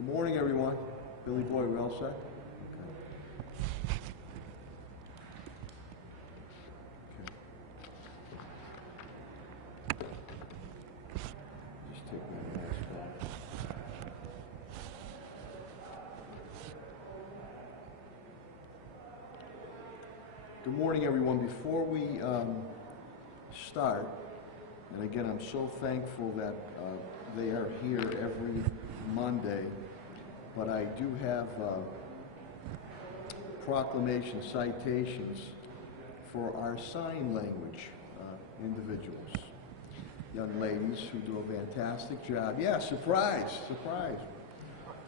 Good morning, everyone. Billy Boy, we all set? Okay. Just take my mask off. Good morning, everyone. Before we start, and again, I'm so thankful that they are here every Monday, but I do have proclamation citations for our sign language individuals, young ladies who do a fantastic job. Yeah, surprise, surprise.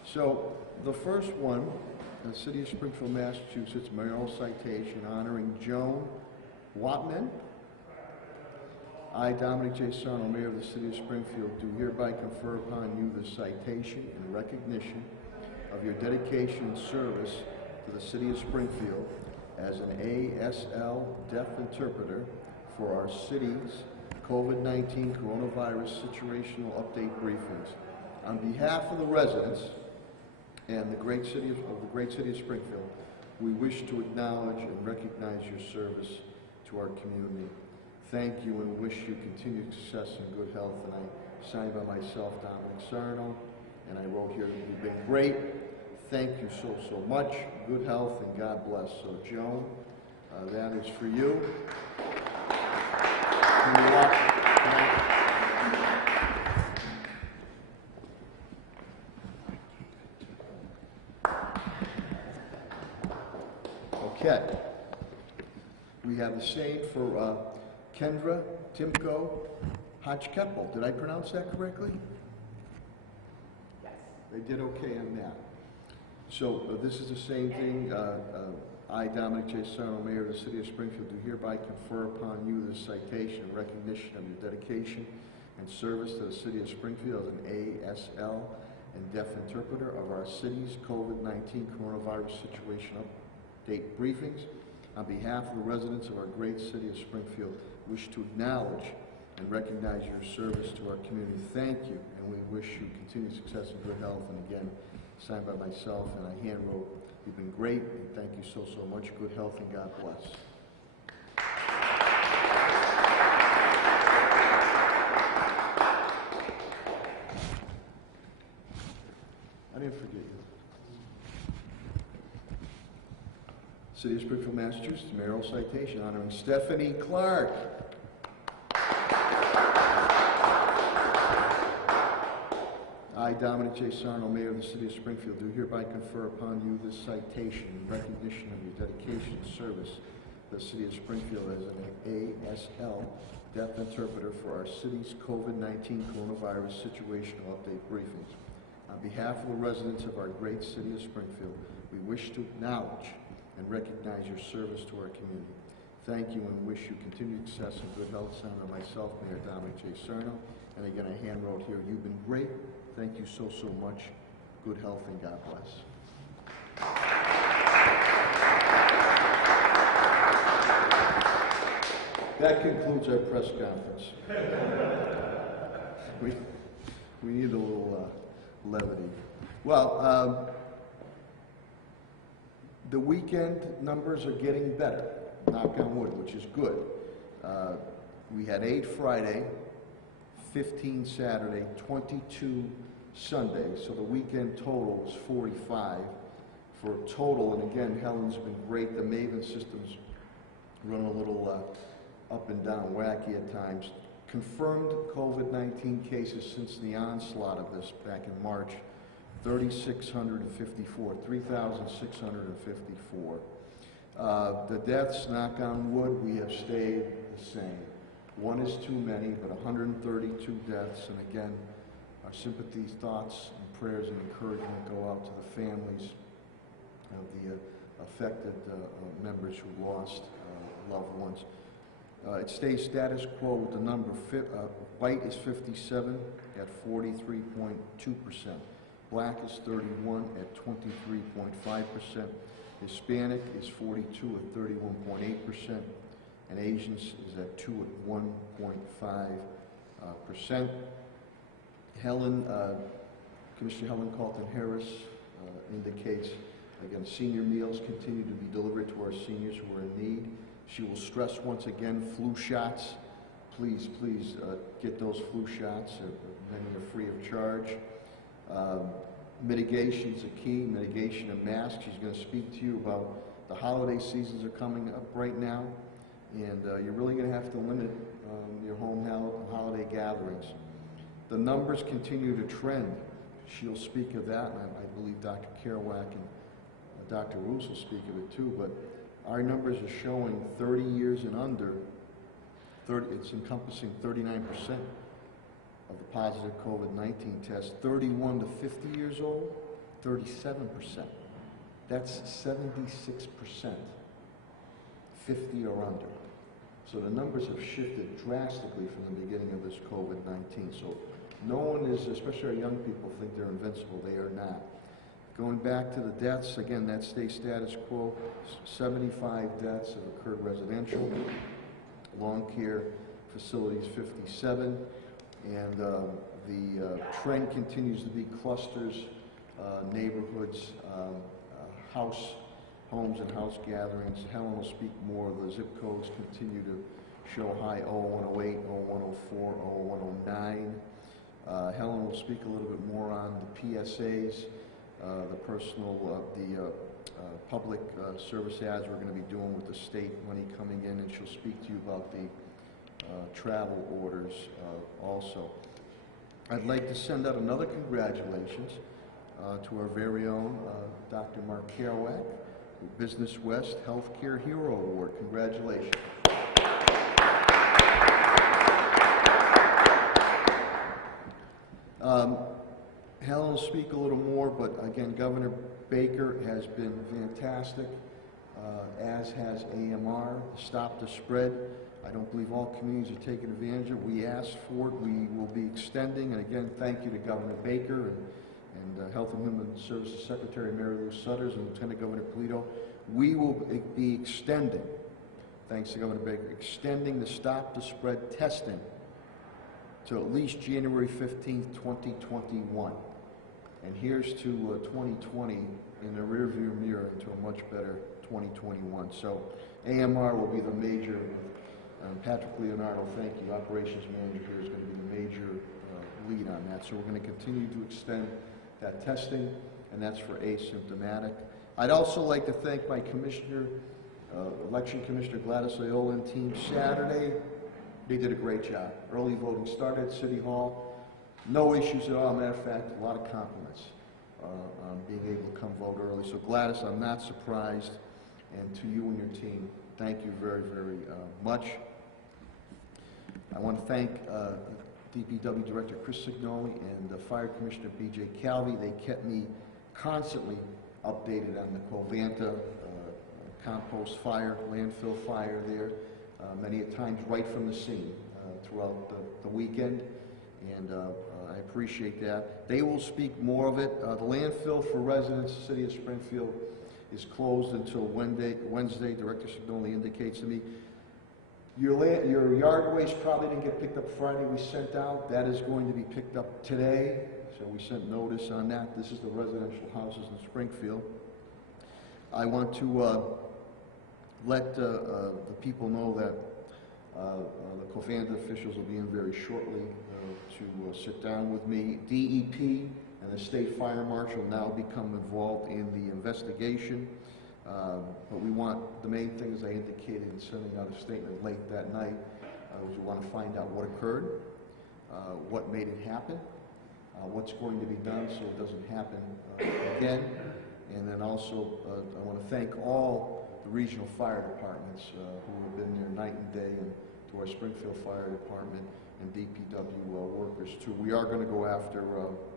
So the first one, the City of Springfield, Massachusetts, mayoral citation honoring Joan Watman. I, Domenic J. Sarno, Mayor of the City of Springfield, do hereby confer upon you this citation in recognition of your dedication and service to the City of Springfield as an ASL deaf interpreter for our city's COVID-19 coronavirus situational update briefings. On behalf of the residents and the great city of Springfield, we wish to acknowledge and recognize your service to our community. Thank you and wish you continued success and good health. And I signed by myself, Domenic Sarno, and I wrote here that you've been great. Thank you so much. Good health and God bless. So Joan, that is for you. Can you walk? Okay. We have the same for Kendra Timko Hodgkeppel. Did I pronounce that correctly? Yes. They did okay on that. So this is the same thing. I, Domenic J. Sarno, Mayor of the City of Springfield, do hereby confer upon you this citation in recognition of your dedication and service to the City of Springfield as an ASL and deaf interpreter of our city's COVID-19 coronavirus situation update briefings. On behalf of the residents of our great City of Springfield, wish to acknowledge and recognize your service to our community. Thank you, and we wish you continued success and good health. And again, signed by myself, and I hand wrote, you've been great, and thank you so much. Good health and God bless. I didn't forget you. City of Springfield, Massachusetts, mayoral citation honoring Stephanie Clark. I, Domenic J. Sarno, Mayor of the City of Springfield, do hereby confer upon you this citation in recognition of your dedication and service to the City of Springfield as an ASL deaf interpreter for our city's COVID-19 coronavirus situational update briefings. On behalf of the residents of our great City of Springfield, we wish to acknowledge and recognize your service to our community. Thank you and wish you continued success and good health. Signed by myself, Mayor Domenic J. Sarno. And again, I hand wrote here, you've been great. Thank you so much. Good health and God bless. That concludes our press conference. We need a little levity. Well, the weekend numbers are getting better, knock on wood, which is good. We had 8 Friday, 15 Saturday, 22 Sunday, so the weekend total was 45 for a total, and again, Helen's been great. The Maven system's run a little up and down, wacky at times. Confirmed COVID-19 cases since the onslaught of this back in March, 3,654. The deaths, knock on wood, we have stayed the same. One is too many, but 132 deaths, and again, our sympathies, thoughts, and prayers and encouragement go out to the families of the affected members who lost loved ones. It stays status quo with the number. White is 57 at 43.2%. Black is 31 at 23.5%. Hispanic is 42 at 31.8%. And Asians is at 2 at 1.5%. Helen Commissioner Helen Carlton-Harris indicates, again, senior meals continue to be delivered to our seniors who are in need. She will stress once again flu shots. Please get those flu shots. Many are free of charge. Mitigation is a key, mitigation of masks. She's going to speak to you about the holiday seasons are coming up right now, and you're really going to have to limit your home holiday gatherings. The numbers continue to trend. She'll speak of that, and I believe Dr. Kerouac and Dr. Roos will speak of it too, but our numbers are showing 30 years and under, it's encompassing 39% of the positive COVID-19 tests. 31 to 50 years old, 37%. That's 76%, 50 or under. So the numbers have shifted drastically from the beginning of this COVID-19. So no one is, especially our young people, think they're invincible. They are not. Going back to the deaths, again, that stays status quo. 75 deaths have occurred residential. Long care facilities, 57. And the trend continues to be clusters, neighborhoods, homes and house gatherings. Helen will speak more. The zip codes continue to show high 0108, 0104, 0109. Helen will speak a little bit more on the PSAs, the public service ads we're going to be doing with the state money coming in, and she'll speak to you about the travel orders also. I'd like to send out another congratulations to our very own Dr. Mark Kerouac, Business West Healthcare Hero Award. Congratulations. Helen will speak a little more, but again, Governor Baker has been fantastic, as has AMR, Stop the Spread. I don't believe all communities are taking advantage of it. We asked for it. We will be extending, and again, thank you to Governor Baker and Health and Human Services Secretary Mary Lou Sutters and Lieutenant Governor Polito. We will be extending, thanks to Governor Baker, extending the Stop the Spread testing to at least January 15th, 2021. And here's to 2020 in the rearview mirror into a much better 2021. So AMR will be the major, Patrick Leonardo, thank you, operations manager here, is going to be the major lead on that. So we're going to continue to extend that testing, and that's for asymptomatic. I'd also like to thank my commissioner, election commissioner Gladys Ayola and team. Saturday, they did a great job. Early voting started at City Hall. No issues at all. Matter of fact, a lot of compliments on being able to come vote early. So Gladys, I'm not surprised. And to you and your team, thank you very, very much. I want to thank DPW Director Chris Signoli and Fire Commissioner BJ Calvi. They kept me constantly updated on the Covanta compost fire, landfill fire there, many at times right from the scene throughout the weekend, and I appreciate that. They will speak more of it. The landfill for residents, the City of Springfield, is closed until Wednesday. Director Signoli indicates to me. Your yard waste probably didn't get picked up Friday. We sent out. That is going to be picked up today. So we sent notice on that. This is the residential houses in Springfield. I want to let the people know that the Covanta officials will be in very shortly to sit down with me. DEP and the State Fire Marshal now become involved in the investigation. But we want, the main things I indicated in sending out a statement late that night, was we want to find out what occurred, what made it happen, what's going to be done so it doesn't happen again. And then also, I want to thank all the regional fire departments who have been there night and day, and to our Springfield Fire Department and DPW workers too. We are going to go after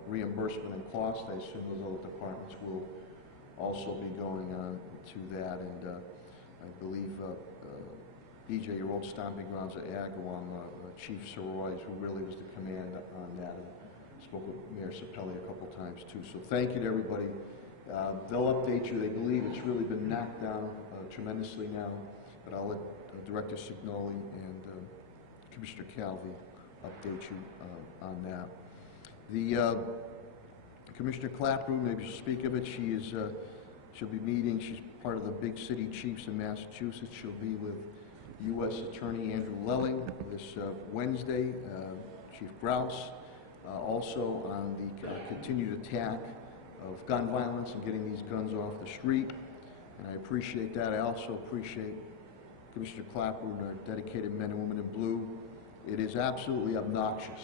reimbursement and cost. I assume those other departments will also be going on to that, and I believe BJ, your old stomping grounds at Agawam, Chief Soroy, who really was the command on that, and spoke with Mayor Sapelli a couple times too. So thank you to everybody. They'll update you. They believe it's really been knocked down tremendously now, but I'll let Director Signoli and Commissioner Calvi update you on that. The Commissioner Clapper, maybe she'll speak of it. She'll be meeting, she's part of the big city chiefs in Massachusetts. She'll be with U.S. Attorney Andrew Lelling this Wednesday, Chief Grouse, also on the continued attack of gun violence and getting these guns off the street. And I appreciate that. I also appreciate Commissioner Clapper and our dedicated men and women in blue. It is absolutely obnoxious,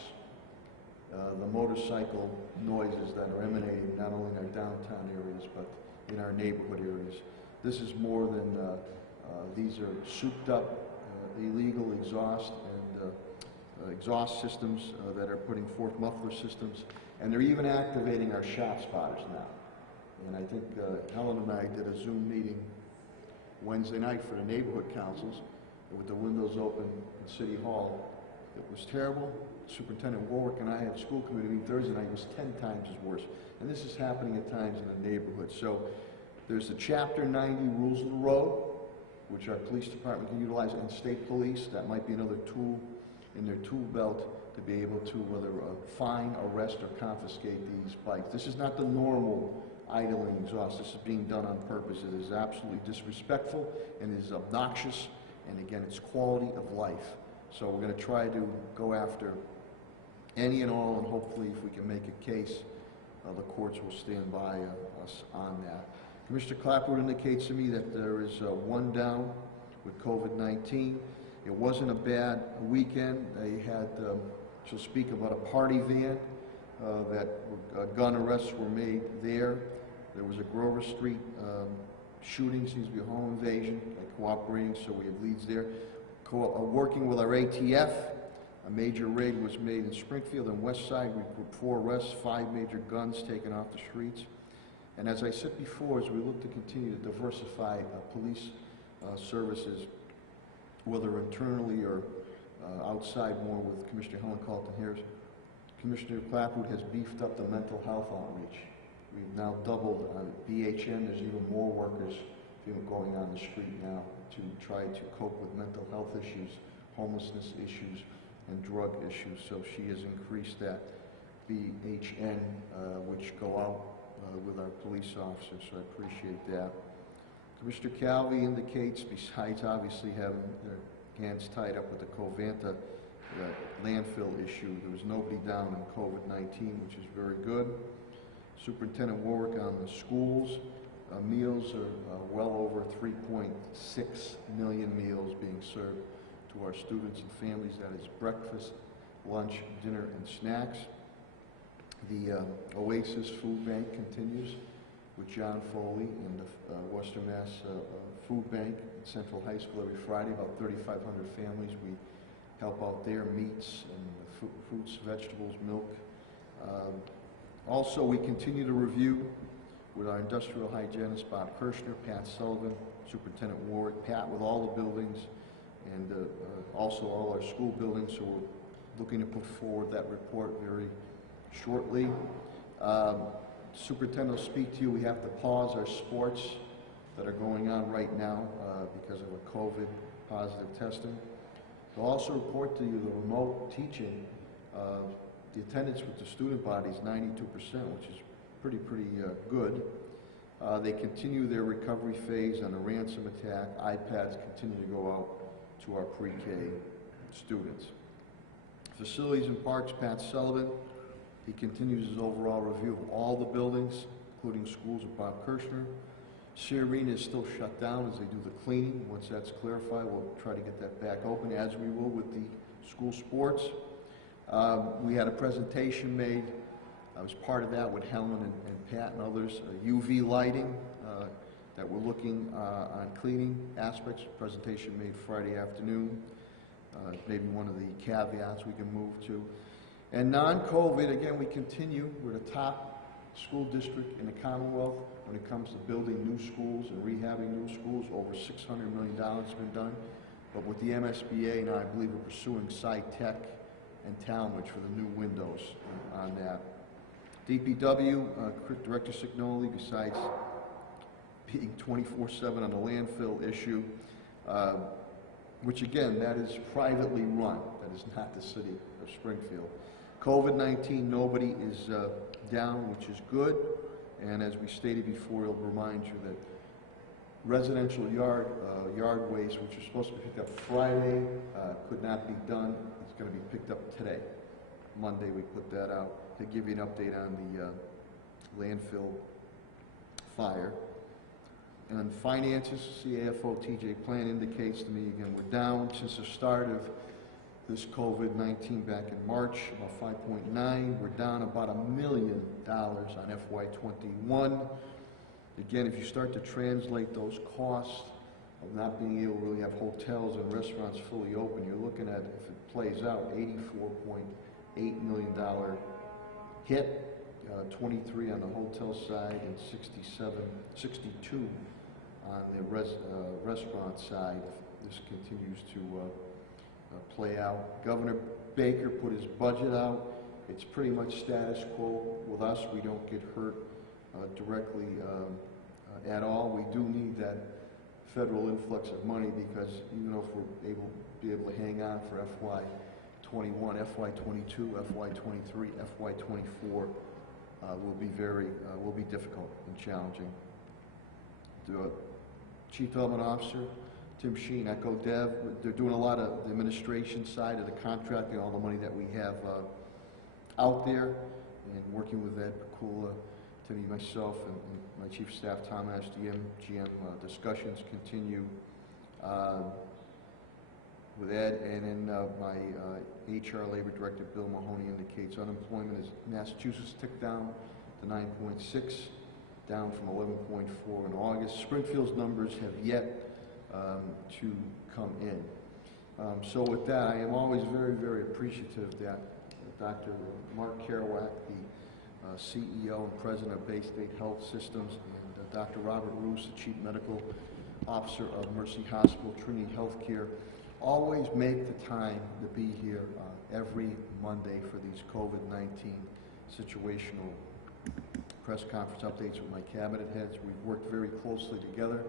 the motorcycle noises that are emanating not only in our downtown areas, but in our neighborhood areas. This is more than, these are souped up, illegal exhaust and exhaust systems that are putting forth muffler systems, and they're even activating our shot spotters now. And I think Helen and I did a Zoom meeting Wednesday night for the neighborhood councils with the windows open in City Hall. It was terrible. Superintendent Warwick and I had school committee meeting Thursday night. It was 10 times as worse. And this is happening at times in the neighborhood. So there's the Chapter 90 rules of the road, which our police department can utilize, and state police. That might be another tool in their tool belt to be able to whether fine, arrest, or confiscate these bikes. This is not the normal idling exhaust. This is being done on purpose. It is absolutely disrespectful and it is obnoxious, and again, it's quality of life. So we're going to try to go after any and all, and hopefully if we can make a case, the courts will stand by us on that. Commissioner Clapper indicates to me that there is one down with COVID-19. It wasn't a bad weekend. They had, she'll speak about a party van that gun arrests were made there. There was a Grover Street shooting, seems to be a home invasion, cooperating, so we have leads there. Working with our ATF, a major raid was made in Springfield and West Side. We put 4 arrests, 5 major guns taken off the streets. And as I said before, as we look to continue to diversify police services, whether internally or outside more with Commissioner Helen Carlton-Harris, Commissioner Clapwood has beefed up the mental health outreach. We've now doubled BHN. There's even more workers going on the street now to try to cope with mental health issues, homelessness issues, and drug issues. So she has increased that BHN, which go out with our police officers, so I appreciate that. Commissioner Calvi indicates, besides obviously having their hands tied up with the Covanta landfill issue, there was nobody down in COVID-19, which is very good. Superintendent Warwick on the schools. Meals are well over 3.6 million meals being served to our students and families. That is breakfast, lunch, dinner, and snacks. The Oasis Food Bank continues with John Foley and the Western Mass Food Bank at Central High School every Friday. About 3,500 families we help out there, meats and fruits, vegetables, milk. Also, we continue to review with our industrial hygienist, Bob Kirshner, Pat Sullivan, Superintendent Warwick, Pat with all the buildings, and also all our school buildings, so we're looking to put forward that report very shortly. Superintendent will speak to you. We have to pause our sports that are going on right now because of a COVID positive testing. We'll also report to you the remote teaching. The attendance with the student body is 92%, which is pretty good. They continue their recovery phase on a ransom attack. iPads continue to go out to our pre-K students. Facilities and Parks, Pat Sullivan. He continues his overall review of all the buildings, including schools, with Bob Kirshner. Sea Arena is still shut down as they do the cleaning. Once that's clarified, we'll try to get that back open, as we will with the school sports. We had a presentation made. I was part of that with Helen and Pat and others. UV lighting that we're looking on cleaning aspects. Presentation made Friday afternoon. Maybe one of the caveats we can move to. And non-COVID, again, we continue. We're the top school district in the Commonwealth when it comes to building new schools and rehabbing new schools. Over $600 million has been done. But with the MSBA now, I believe we're pursuing Sci-Tech and Talmadge for the new windows on that. DPW, Director Signoli, besides being 24/7 on the landfill issue, which again, that is privately run. That is not the city of Springfield. COVID-19, nobody is down, which is good. And as we stated before, I'll remind you that residential yard waste, which was supposed to be picked up Friday, could not be done. It's going to be picked up today. Monday we put that out to give you an update on the landfill fire. And on finances, CAFO TJ plan indicates to me again we're down since the start of this COVID-19 back in March, about 5.9. We're down about $1 million on FY21. Again, if you start to translate those costs of not being able to really have hotels and restaurants fully open, you're looking at, if it plays out, $84.8 million hit, 23 on the hotel side and 62 on the restaurant side if this continues to play out. Governor Baker put his budget out. It's pretty much status quo with us. We don't get hurt directly at all. We do need that federal influx of money because even if we're be able to hang on for FY21, FY22, FY23, FY24 will be difficult and challenging. The Chief Development Officer, Tim Sheen, Echo Dev, they're doing a lot of the administration side of the contracting, all the money that we have out there, and working with Ed Pakula, Timmy, myself, and my Chief of Staff, Tom Ash, GM discussions continue with Ed, and then my HR Labor Director, Bill Mahoney, indicates unemployment is Massachusetts ticked down to 9.6, down from 11.4 in August. Springfield's numbers have yet to come in. So with that, I am always very, very appreciative that Dr. Mark Kerouac, the CEO and President of Bay State Health Systems, and Dr. Robert Roos, the Chief Medical Officer of Mercy Hospital, Trinity Healthcare, always make the time to be here every Monday for these COVID-19 situational press conference updates with my cabinet heads. We've worked very closely together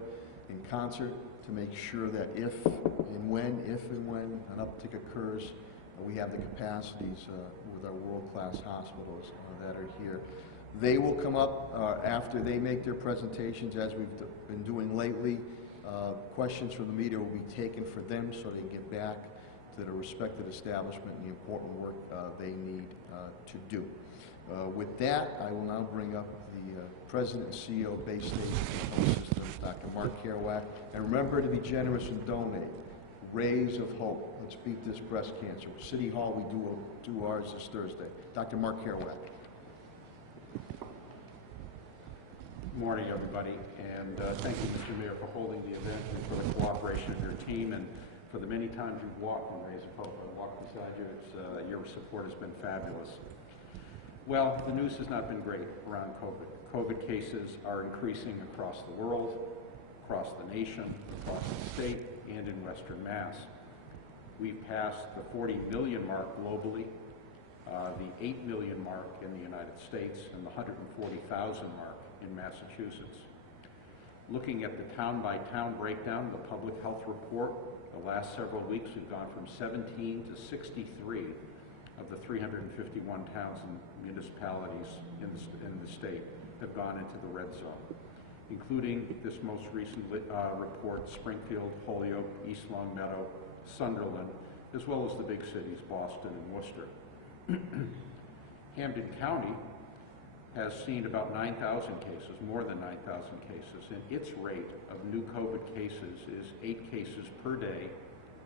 in concert to make sure that if and when an uptick occurs, we have the capacities with our world-class hospitals that are here. They will come up after they make their presentations, as we've been doing lately. Questions from the media will be taken for them so they can get back to their respective establishment and the important work they need to do. With that, I will now bring up the President and CEO of Bay State Health Systems, Dr. Mark Kerouac. And remember to be generous and donate. Rays of hope. Let's beat this breast cancer. City Hall, we do ours this Thursday. Dr. Mark Kerouac. Good morning, everybody, and thank you, Mr. Mayor, for holding the event and for the cooperation of your team and for the many times you've walked in Rays of Hope. I've walked beside you. Your support has been fabulous. Well, the news has not been great around COVID. COVID cases are increasing across the world, across the nation, across the state, and in Western Mass. We've passed the 40 million mark globally, the 8 million mark in the United States, and the 140,000 mark in Massachusetts. Looking at the town-by-town breakdown of the public health report, the last several weeks we've gone from 17 to 63 of the 351 towns and municipalities in the state have gone into the red zone, including this most recent report, Springfield, Holyoke, East Longmeadow, Sunderland, as well as the big cities, Boston and Worcester. Hampden County has seen about 9,000 cases, more than 9,000 cases, and its rate of new COVID cases is 8 cases per day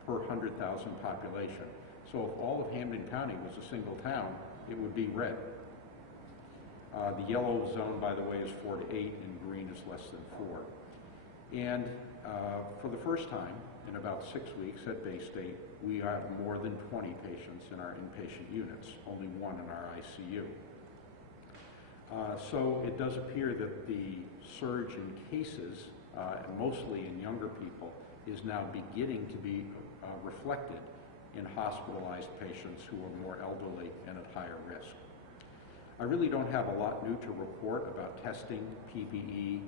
per 100,000 population. So if all of Hampden County was a single town, it would be red. The yellow zone, by the way, is 4 to 8, and green is less than 4. And for the first time in about 6 weeks at Bay State, we have more than 20 patients in our inpatient units, only 1 in our ICU. So it does appear that the surge in cases, mostly in younger people, is now beginning to be reflected in hospitalized patients who are more elderly and at higher risk. I really don't have a lot new to report about testing, PPE,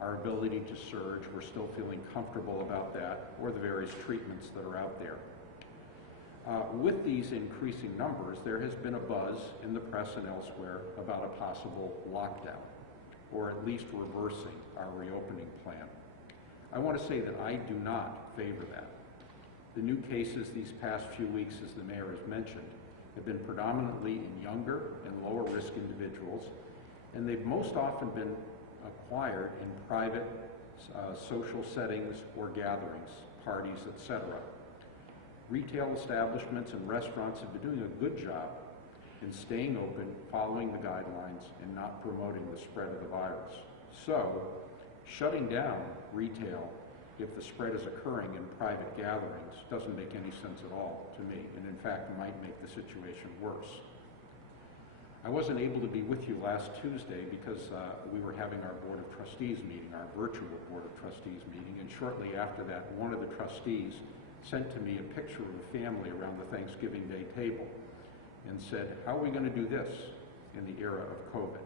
our ability to surge. We're still feeling comfortable about that, or the various treatments that are out there. With these increasing numbers, there has been a buzz in the press and elsewhere about a possible lockdown, or at least reversing our reopening plan. I want to say that I do not favor that. The new cases these past few weeks, as the mayor has mentioned, have been predominantly in younger and lower risk individuals, and they've most often been acquired in private social settings or gatherings, parties, etc. Retail establishments and restaurants have been doing a good job in staying open, following the guidelines, and not promoting the spread of the virus. So, shutting down retail if the spread is occurring in private gatherings doesn't make any sense at all to me, and in fact might make the situation worse. I wasn't able to be with you last Tuesday because we were having our Board of Trustees meeting, our virtual Board of Trustees meeting, and shortly after that, one of the trustees sent to me a picture of a family around the Thanksgiving Day table and said, how are we going to do this in the era of COVID?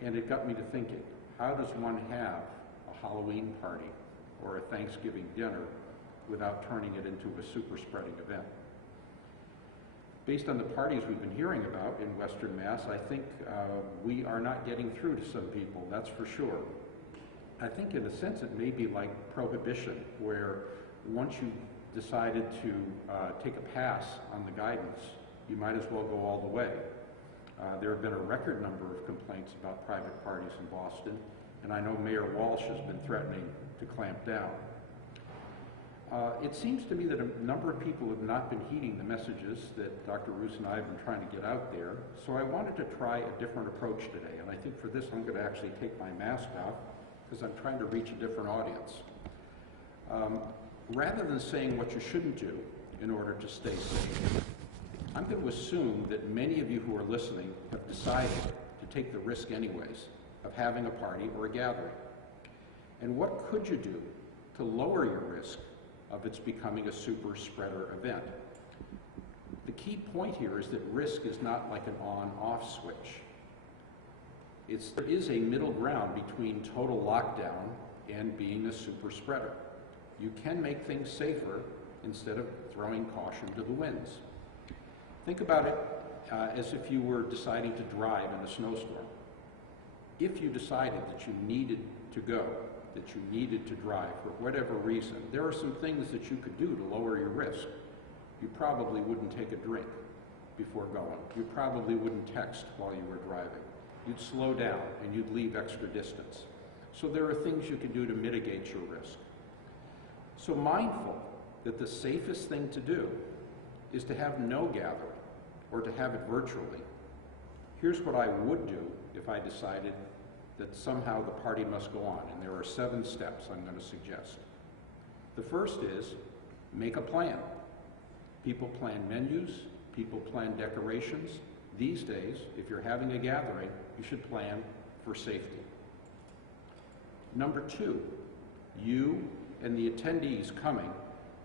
And it got me to thinking, how does one have a Halloween party or a Thanksgiving dinner without turning it into a super spreading event? Based on the parties we've been hearing about in Western Mass, I think we are not getting through to some people, that's for sure. I think in a sense it may be like prohibition, where once you decided to take a pass on the guidance, you might as well go all the way. There have been a record number of complaints about private parties in Boston, and I know Mayor Walsh has been threatening to clamp down. It seems to me that a number of people have not been heeding the messages that Dr. Roos and I have been trying to get out there, so I wanted to try a different approach today, and I think for this I'm going to actually take my mask off because I'm trying to reach a different audience. Rather than saying what you shouldn't do in order to stay safe, I'm going to assume that many of you who are listening have decided to take the risk anyways of having a party or a gathering. And what could you do to lower your risk of its becoming a super spreader event? The key point here is that risk is not like an on-off switch. There is a middle ground between total lockdown and being a super spreader. You can make things safer instead of throwing caution to the winds. Think about it as if you were deciding to drive in a snowstorm. If you decided that you needed to go, that you needed to drive for whatever reason, there are some things that you could do to lower your risk. You probably wouldn't take a drink before going. You probably wouldn't text while you were driving. You'd slow down and you'd leave extra distance. So there are things you can do to mitigate your risk. So mindful that the safest thing to do is to have no gathering or to have it virtually. Here's what I would do if I decided that somehow the party must go on, and there are 7 steps I'm going to suggest. The first is make a plan. People plan menus, people plan decorations. These days, if you're having a gathering, you should plan for safety. Number 2, you and the attendees coming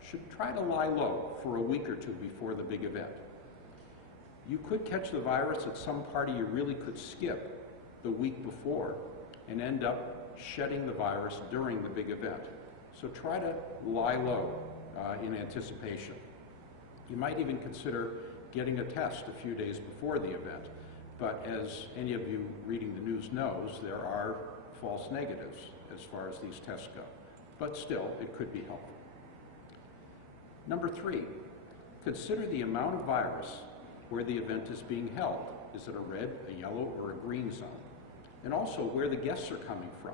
should try to lie low for a week or 2 before the big event. You could catch the virus at some party you really could skip the week before and end up shedding the virus during the big event. So try to lie low in anticipation. You might even consider getting a test a few days before the event, but as any of you reading the news knows, there are false negatives as far as these tests go. But still, it could be helpful. Number 3, consider the amount of virus where the event is being held. Is it a red, a yellow, or a green zone? And also where the guests are coming from.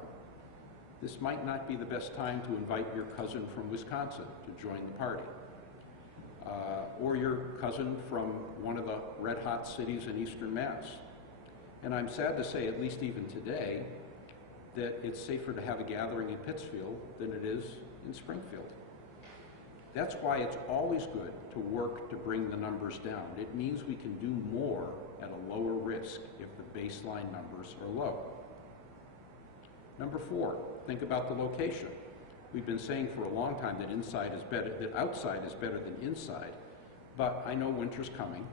This might not be the best time to invite your cousin from Wisconsin to join the party. Or your cousin from one of the red-hot cities in Eastern Mass. And I'm sad to say, at least even today, that it's safer to have a gathering in Pittsfield than it is in Springfield. That's why it's always good to work to bring the numbers down. It means we can do more at a lower risk if the baseline numbers are low. Number 4, think about the location. We've been saying for a long time that outside is better than inside, but I know winter's coming.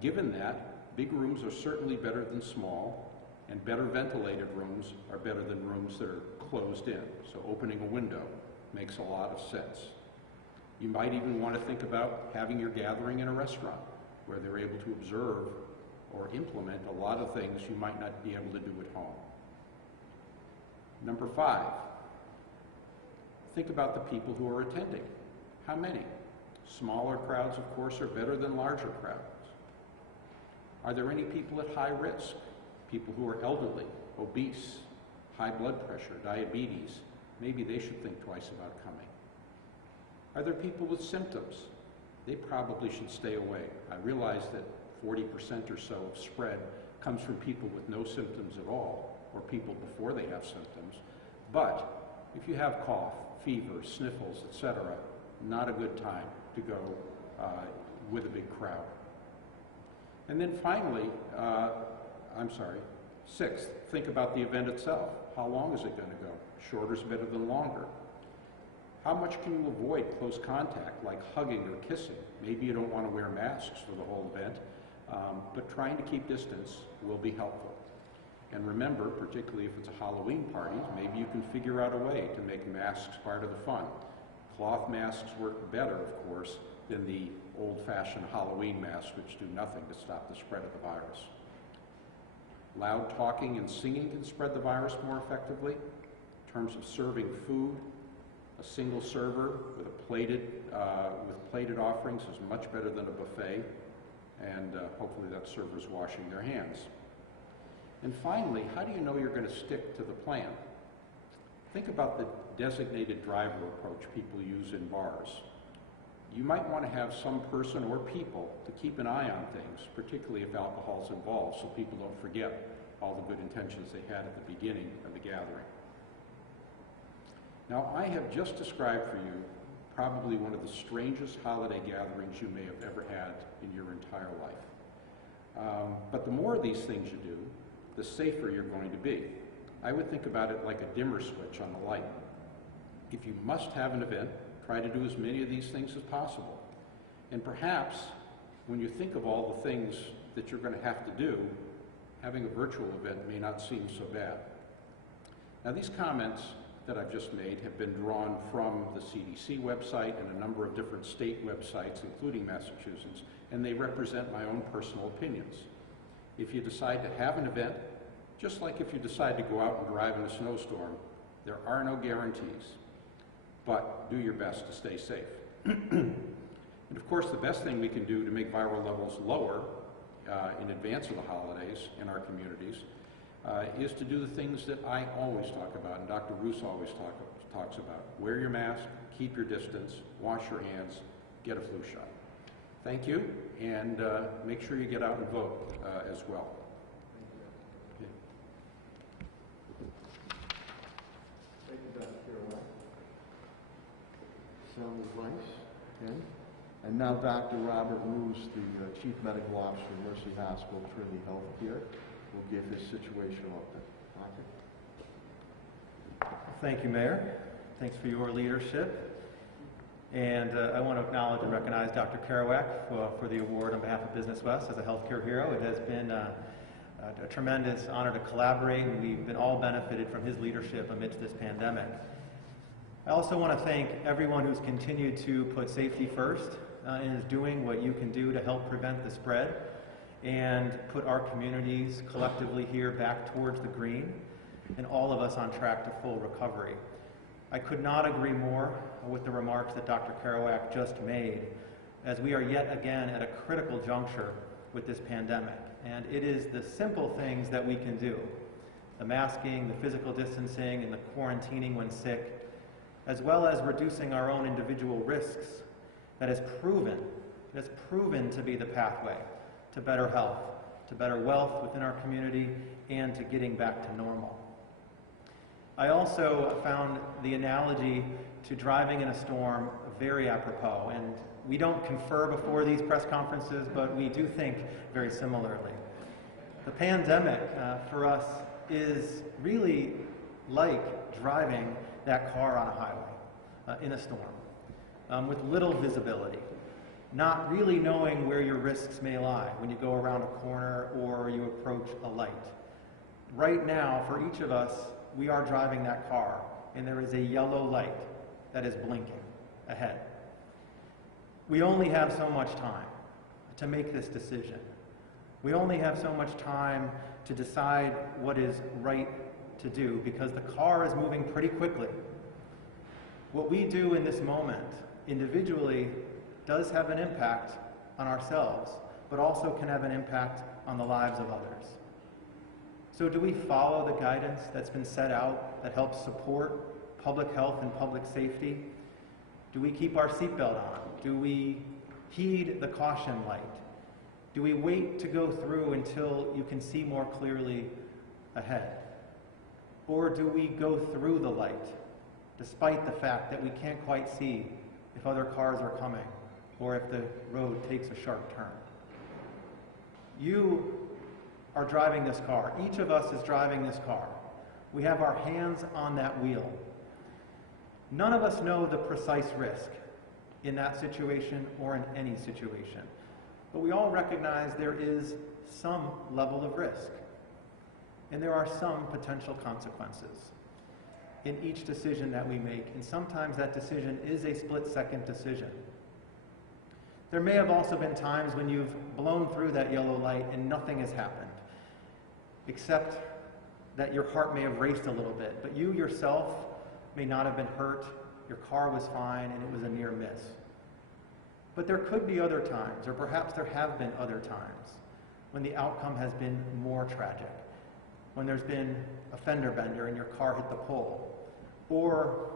Given that, big rooms are certainly better than small, and better ventilated rooms are better than rooms that are closed in. So opening a window makes a lot of sense. You might even want to think about having your gathering in a restaurant where they're able to observe or implement a lot of things you might not be able to do at home. Number 5, think about the people who are attending. How many? Smaller crowds, of course, are better than larger crowds. Are there any people at high risk? People who are elderly, obese, high blood pressure, diabetes. Maybe they should think twice about coming. Are there people with symptoms? They probably should stay away. I realize that 40% or so of spread comes from people with no symptoms at all, or people before they have symptoms. But if you have cough, fever, sniffles, etc., not a good time to go with a big crowd. And then finally, 6th, think about the event itself. How long is it going to go? Shorter is better than longer. How much can you avoid close contact, like hugging or kissing? Maybe you don't want to wear masks for the whole event, but trying to keep distance will be helpful. And remember, particularly if it's a Halloween party, maybe you can figure out a way to make masks part of the fun. Cloth masks work better, of course, than the old-fashioned Halloween masks, which do nothing to stop the spread of the virus. Loud talking and singing can spread the virus more effectively. In terms of serving food, a single server with plated offerings is much better than a buffet, and hopefully that server's washing their hands. And finally, how do you know you're going to stick to the plan? Think about the designated driver approach people use in bars. You might want to have some person or people to keep an eye on things, particularly if alcohol's involved, so people don't forget all the good intentions they had at the beginning of the gathering. Now, I have just described for you probably one of the strangest holiday gatherings you may have ever had in your entire life. But the more of these things you do, the safer you're going to be. I would think about it like a dimmer switch on the light. If you must have an event, try to do as many of these things as possible. And perhaps, when you think of all the things that you're going to have to do, having a virtual event may not seem so bad. Now, these comments that I've just made have been drawn from the CDC website and a number of different state websites, including Massachusetts, and they represent my own personal opinions. If you decide to have an event, just like if you decide to go out and drive in a snowstorm, there are no guarantees, but do your best to stay safe. And of course, the best thing we can do to make viral levels lower in advance of the holidays in our communities is to do the things that I always talk about, and Dr. Roos always talks about. Wear your mask, keep your distance, wash your hands, get a flu shot. Thank you, and make sure you get out and vote as well. Thank you, Dr. Cheryl. Sound advice, okay? And now Dr. Robert Roos, the Chief Medical Officer of Mercy Hospital, Trinity Healthcare, will give his situational update. Doctor? Thank you, Mayor. Thanks for your leadership. And I want to acknowledge and recognize Dr. Kerouac for the award on behalf of Business West as a healthcare hero. It has been a tremendous honor to collaborate, and we've been all benefited from his leadership amidst this pandemic. I also want to thank everyone who's continued to put safety first and is doing what you can do to help prevent the spread and put our communities collectively here back towards the green and all of us on track to full recovery. I could not agree more with the remarks that Dr. Kerouac just made, as we are yet again at a critical juncture with this pandemic. And it is the simple things that we can do, the masking, the physical distancing, and the quarantining when sick, as well as reducing our own individual risks, that has proven to be the pathway to better health, to better wealth within our community, and to getting back to normal. I also found the analogy to driving in a storm very apropos, and we don't confer before these press conferences, but we do think very similarly. The pandemic for us is really like driving that car on a highway in a storm with little visibility, not really knowing where your risks may lie when you go around a corner or you approach a light. Right now, for each of us, we are driving that car, and there is a yellow light that is blinking ahead. We only have so much time to make this decision. We only have so much time to decide what is right to do because the car is moving pretty quickly. What we do in this moment individually does have an impact on ourselves, but also can have an impact on the lives of others. So do we follow the guidance that's been set out that helps support public health and public safety? Do we keep our seatbelt on? Do we heed the caution light? Do we wait to go through until you can see more clearly ahead? Or do we go through the light, despite the fact that we can't quite see if other cars are coming or if the road takes a sharp turn? You are driving this car. Each of us is driving this car. We have our hands on that wheel. None of us know the precise risk in that situation or in any situation. But we all recognize there is some level of risk. And there are some potential consequences in each decision that we make. And sometimes that decision is a split-second decision. There may have also been times when you've blown through that yellow light and nothing has happened, except that your heart may have raced a little bit, but you yourself may not have been hurt, your car was fine, and it was a near miss. But there could be other times, or perhaps there have been other times, when the outcome has been more tragic, when there's been a fender bender and your car hit the pole, or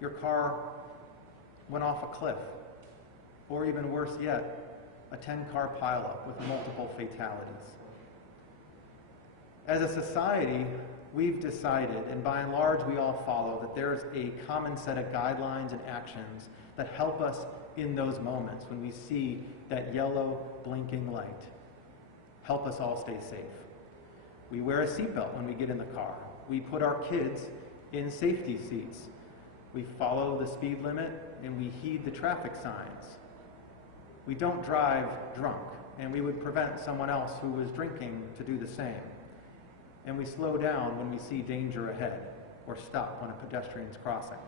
your car went off a cliff, or even worse yet, a 10-car pileup with multiple fatalities. As a society, we've decided, and by and large we all follow, that there's a common set of guidelines and actions that help us in those moments when we see that yellow blinking light. Help us all stay safe. We wear a seatbelt when we get in the car. We put our kids in safety seats. We follow the speed limit and we heed the traffic signs. We don't drive drunk, and we would prevent someone else who was drinking to do the same. And we slow down when we see danger ahead, or stop when a pedestrian's crossing.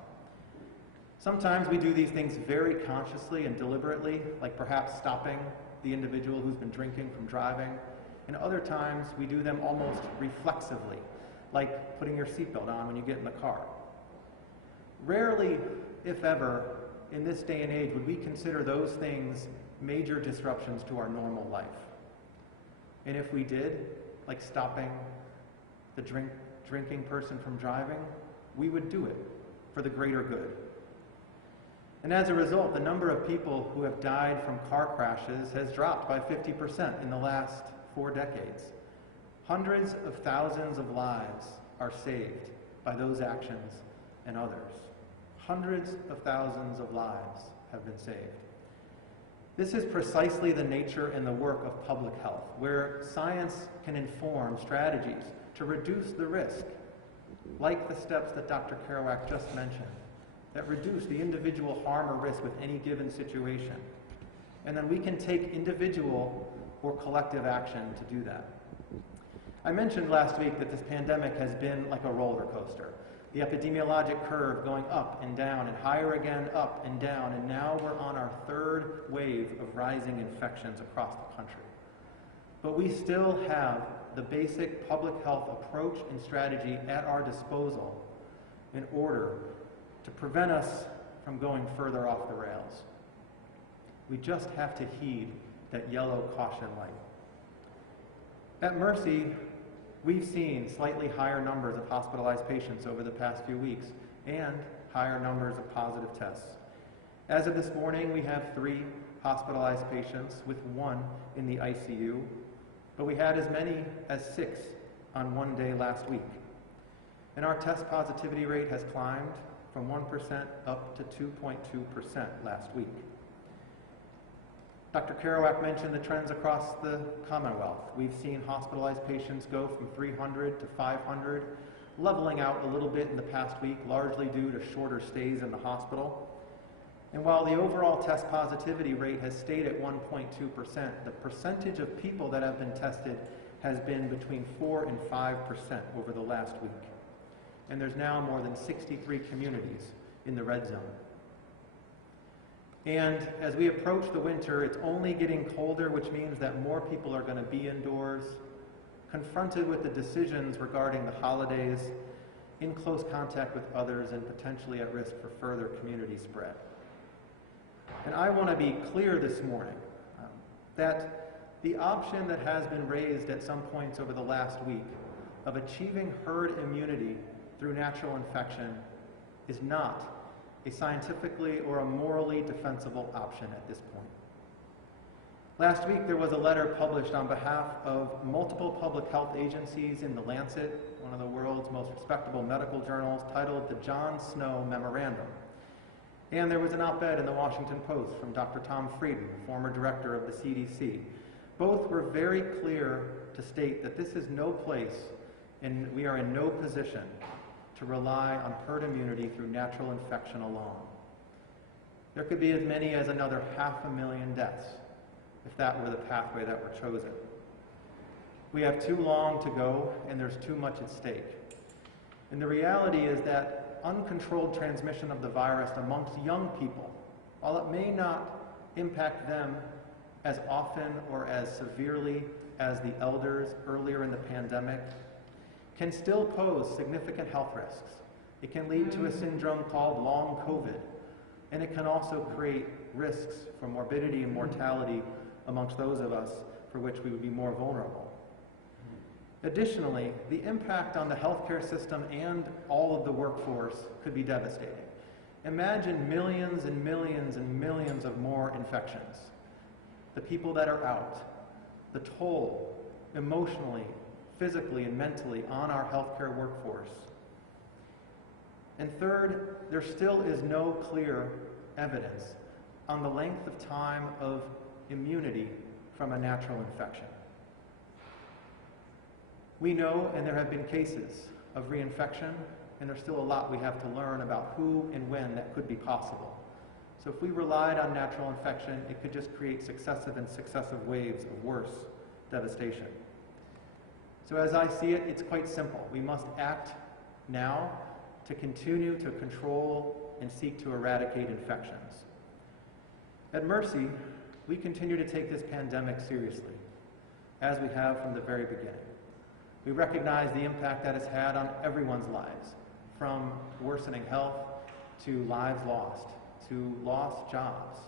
Sometimes we do these things very consciously and deliberately, like perhaps stopping the individual who's been drinking from driving, and other times we do them almost reflexively, like putting your seatbelt on when you get in the car. Rarely, if ever, in this day and age would we consider those things major disruptions to our normal life. And if we did, like stopping the drinking person from driving, we would do it for the greater good. And as a result, the number of people who have died from car crashes has dropped by 50% in the last 4 decades. Hundreds of thousands of lives are saved by those actions and others. Hundreds of thousands of lives have been saved. This is precisely the nature and the work of public health, where science can inform strategies to reduce the risk, like the steps that Dr. Kerouac just mentioned, that reduce the individual harm or risk with any given situation. And then we can take individual or collective action to do that. I mentioned last week that this pandemic has been like a roller coaster. The epidemiologic curve going up and down and higher again, up and down, and now we're on our 3rd wave of rising infections across the country. But we still have the basic public health approach and strategy at our disposal in order to prevent us from going further off the rails. We just have to heed that yellow caution light. At Mercy, we've seen slightly higher numbers of hospitalized patients over the past few weeks and higher numbers of positive tests. As of this morning, we have 3 hospitalized patients with 1 in the ICU, but we had as many as 6 on one day last week. And our test positivity rate has climbed from 1% up to 2.2% last week. Dr. Kerouac mentioned the trends across the Commonwealth. We've seen hospitalized patients go from 300 to 500, leveling out a little bit in the past week, largely due to shorter stays in the hospital. And while the overall test positivity rate has stayed at 1.2%, the percentage of people that have been tested has been between 4 and 5% over the last week. And there's now more than 63 communities in the red zone. And as we approach the winter, it's only getting colder, which means that more people are going to be indoors, confronted with the decisions regarding the holidays, in close contact with others, and potentially at risk for further community spread. And I want to be clear this morning that the option that has been raised at some points over the last week of achieving herd immunity through natural infection is not a scientifically or a morally defensible option at this point. Last week, there was a letter published on behalf of multiple public health agencies in The Lancet, one of the world's most respectable medical journals, titled The John Snow Memorandum. And there was an op-ed in the Washington Post from Dr. Tom Frieden, former director of the CDC. Both were very clear to state that this is no place and we are in no position to rely on herd immunity through natural infection alone. There could be as many as another 500,000 deaths if that were the pathway that were chosen. We have too long to go, and there's too much at stake. And the reality is that uncontrolled transmission of the virus amongst young people, while it may not impact them as often or as severely as the elders earlier in the pandemic, can still pose significant health risks. It can lead to a syndrome called long COVID, and it can also create risks for morbidity and mortality amongst those of us for which we would be more vulnerable. Additionally, the impact on the healthcare system and all of the workforce could be devastating. Imagine millions and millions and millions of more infections. The people that are out, the toll emotionally, physically, and mentally on our healthcare workforce. And third, there still is no clear evidence on the length of time of immunity from a natural infection. We know, and there have been cases of reinfection, and there's still a lot we have to learn about who and when that could be possible. So if we relied on natural infection, it could just create successive waves of worse devastation. So as I see it, it's quite simple. We must act now to continue to control and seek to eradicate infections. At Mercy, we continue to take this pandemic seriously, as we have from the very beginning. We recognize the impact that it's had on everyone's lives, from worsening health to lives lost, to lost jobs,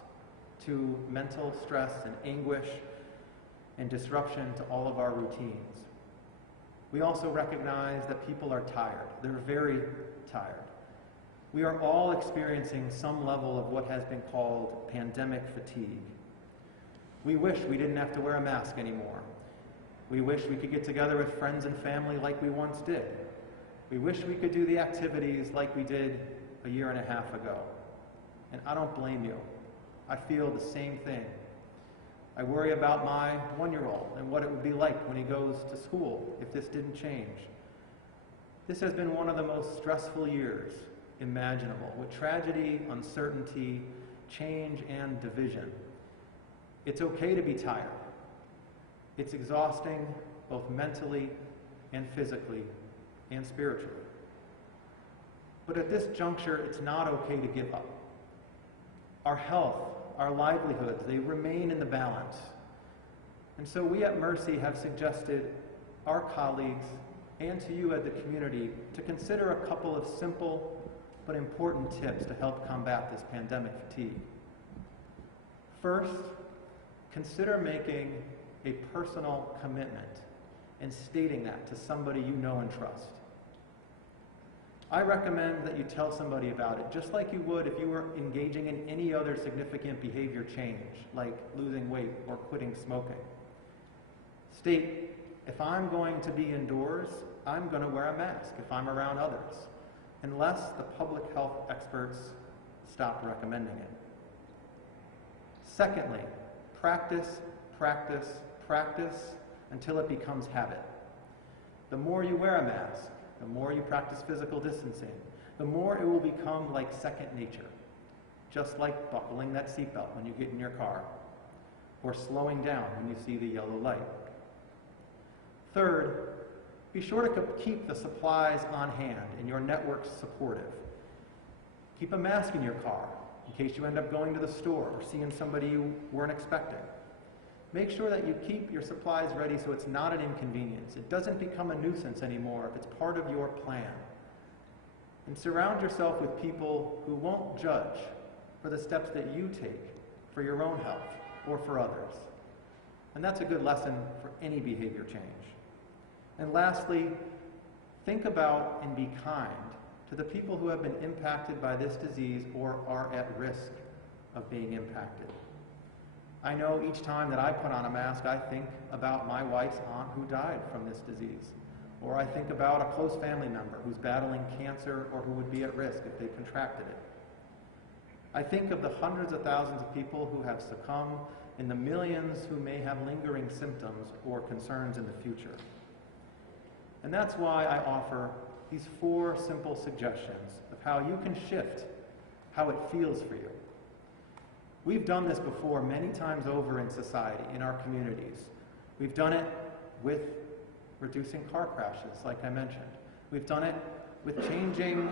to mental stress and anguish and disruption to all of our routines. We also recognize that people are tired. They're very tired. We are all experiencing some level of what has been called pandemic fatigue. We wish we didn't have to wear a mask anymore. We wish we could get together with friends and family like we once did. We wish we could do the activities like we did a year and a half ago. And I don't blame you. I feel the same thing. I worry about my one-year-old and what it would be like when he goes to school if this didn't change. This has been one of the most stressful years imaginable, with tragedy, uncertainty, change, and division. It's okay to be tired. It's exhausting, both mentally and physically and spiritually. But at this juncture, it's not okay to give up. Our health, our livelihoods, they remain in the balance. And so we at Mercy have suggested our colleagues and to you as the community to consider a couple of simple but important tips to help combat this pandemic fatigue. First, consider making a personal commitment and stating that to somebody you know and trust. I recommend that you tell somebody about it, just like you would if you were engaging in any other significant behavior change, like losing weight or quitting smoking. State, if I'm going to be indoors, I'm going to wear a mask if I'm around others, unless the public health experts stop recommending it. Secondly, practice, practice, practice until it becomes habit. The more you wear a mask, the more you practice physical distancing, the more it will become like second nature, just like buckling that seatbelt when you get in your car, or slowing down when you see the yellow light. Third, be sure to keep the supplies on hand and your networks supportive. Keep a mask in your car. in case you end up going to the store or seeing somebody you weren't expecting. Make sure that you keep your supplies ready so it's not an inconvenience. It doesn't become a nuisance anymore if it's part of your plan. And surround yourself with people who won't judge for the steps that you take for your own health or for others. And that's a good lesson for any behavior change. And lastly, think about and be kind to the people who have been impacted by this disease or are at risk of being impacted. I know each time that I put on a mask, I think about my wife's aunt who died from this disease. Or I think about a close family member who's battling cancer or who would be at risk if they contracted it. I think of the hundreds of thousands of people who have succumbed and the millions who may have lingering symptoms or concerns in the future. And that's why I offer these 4 simple suggestions of how you can shift how it feels for you. We've done this before many times over in society, in our communities. We've done it with reducing car crashes, like I mentioned. We've done it with changing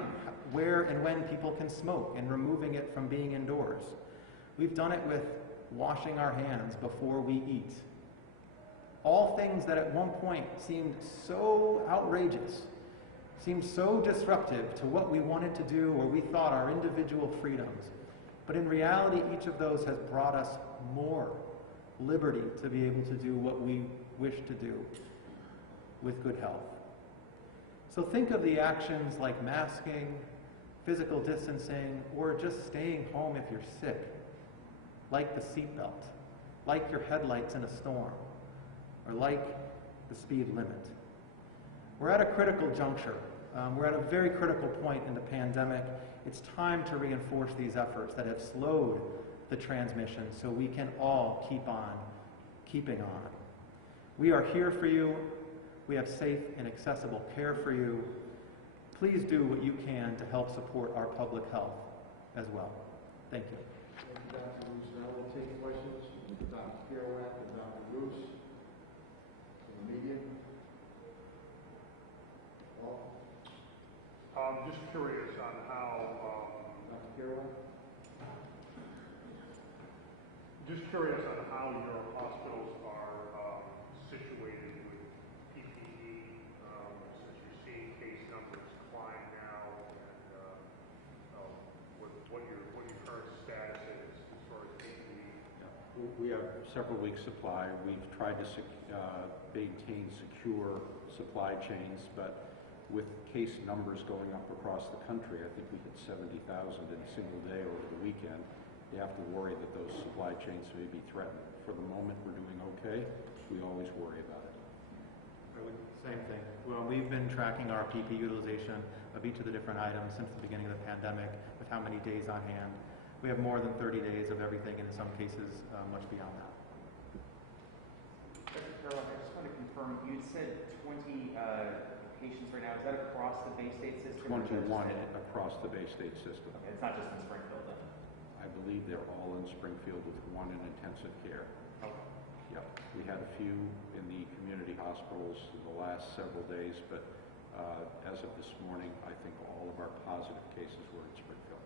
where and when people can smoke and removing it from being indoors. We've done it with washing our hands before we eat. All things that at one point seemed so outrageous, seemed so disruptive to what we wanted to do or we thought our individual freedoms. But in reality, each of those has brought us more liberty to be able to do what we wish to do with good health. So think of the actions like masking, physical distancing, or just staying home if you're sick, like the seatbelt, like your headlights in a storm, or like the speed limit. We're at a critical juncture. We're at a very critical point in the pandemic. It's time to reinforce these efforts that have slowed the transmission so we can all keep on keeping on. We are here for you. We have safe and accessible care for you. Please do what you can to help support our public health as well. Thank you. Thank you, Dr. Roos. Now we'll take questions from Dr. Kerouac and Dr. Roos from the media. Paul? I'm just curious on how, Dr. Kerouac? just curious on how your hospitals are situated with PPE, since you're seeing case numbers climb now, and what your current status is as far as PPE. We have several weeks' supply. We've tried to maintain secure supply chains, but with case numbers going up across the country, I think we hit 70,000 in a single day over the weekend. You have to worry that those supply chains may be threatened. For the moment, we're doing okay. We always worry about it. Same thing. Well, we've been tracking our PPE utilization of each of the different items since the beginning of the pandemic with how many days on hand. We have more than 30 days of everything, and in some cases, much beyond that. Dr. Cheryl, I just want to confirm, you said 20 patients right now. Is that across the Bay State system? 21 across the Bay State system. Okay, it's not just in Springfield then? I believe they're all in Springfield with 1 in intensive care. Okay. Yep. We had a few in the community hospitals in the last several days, but as of this morning, I think all of our positive cases were in Springfield.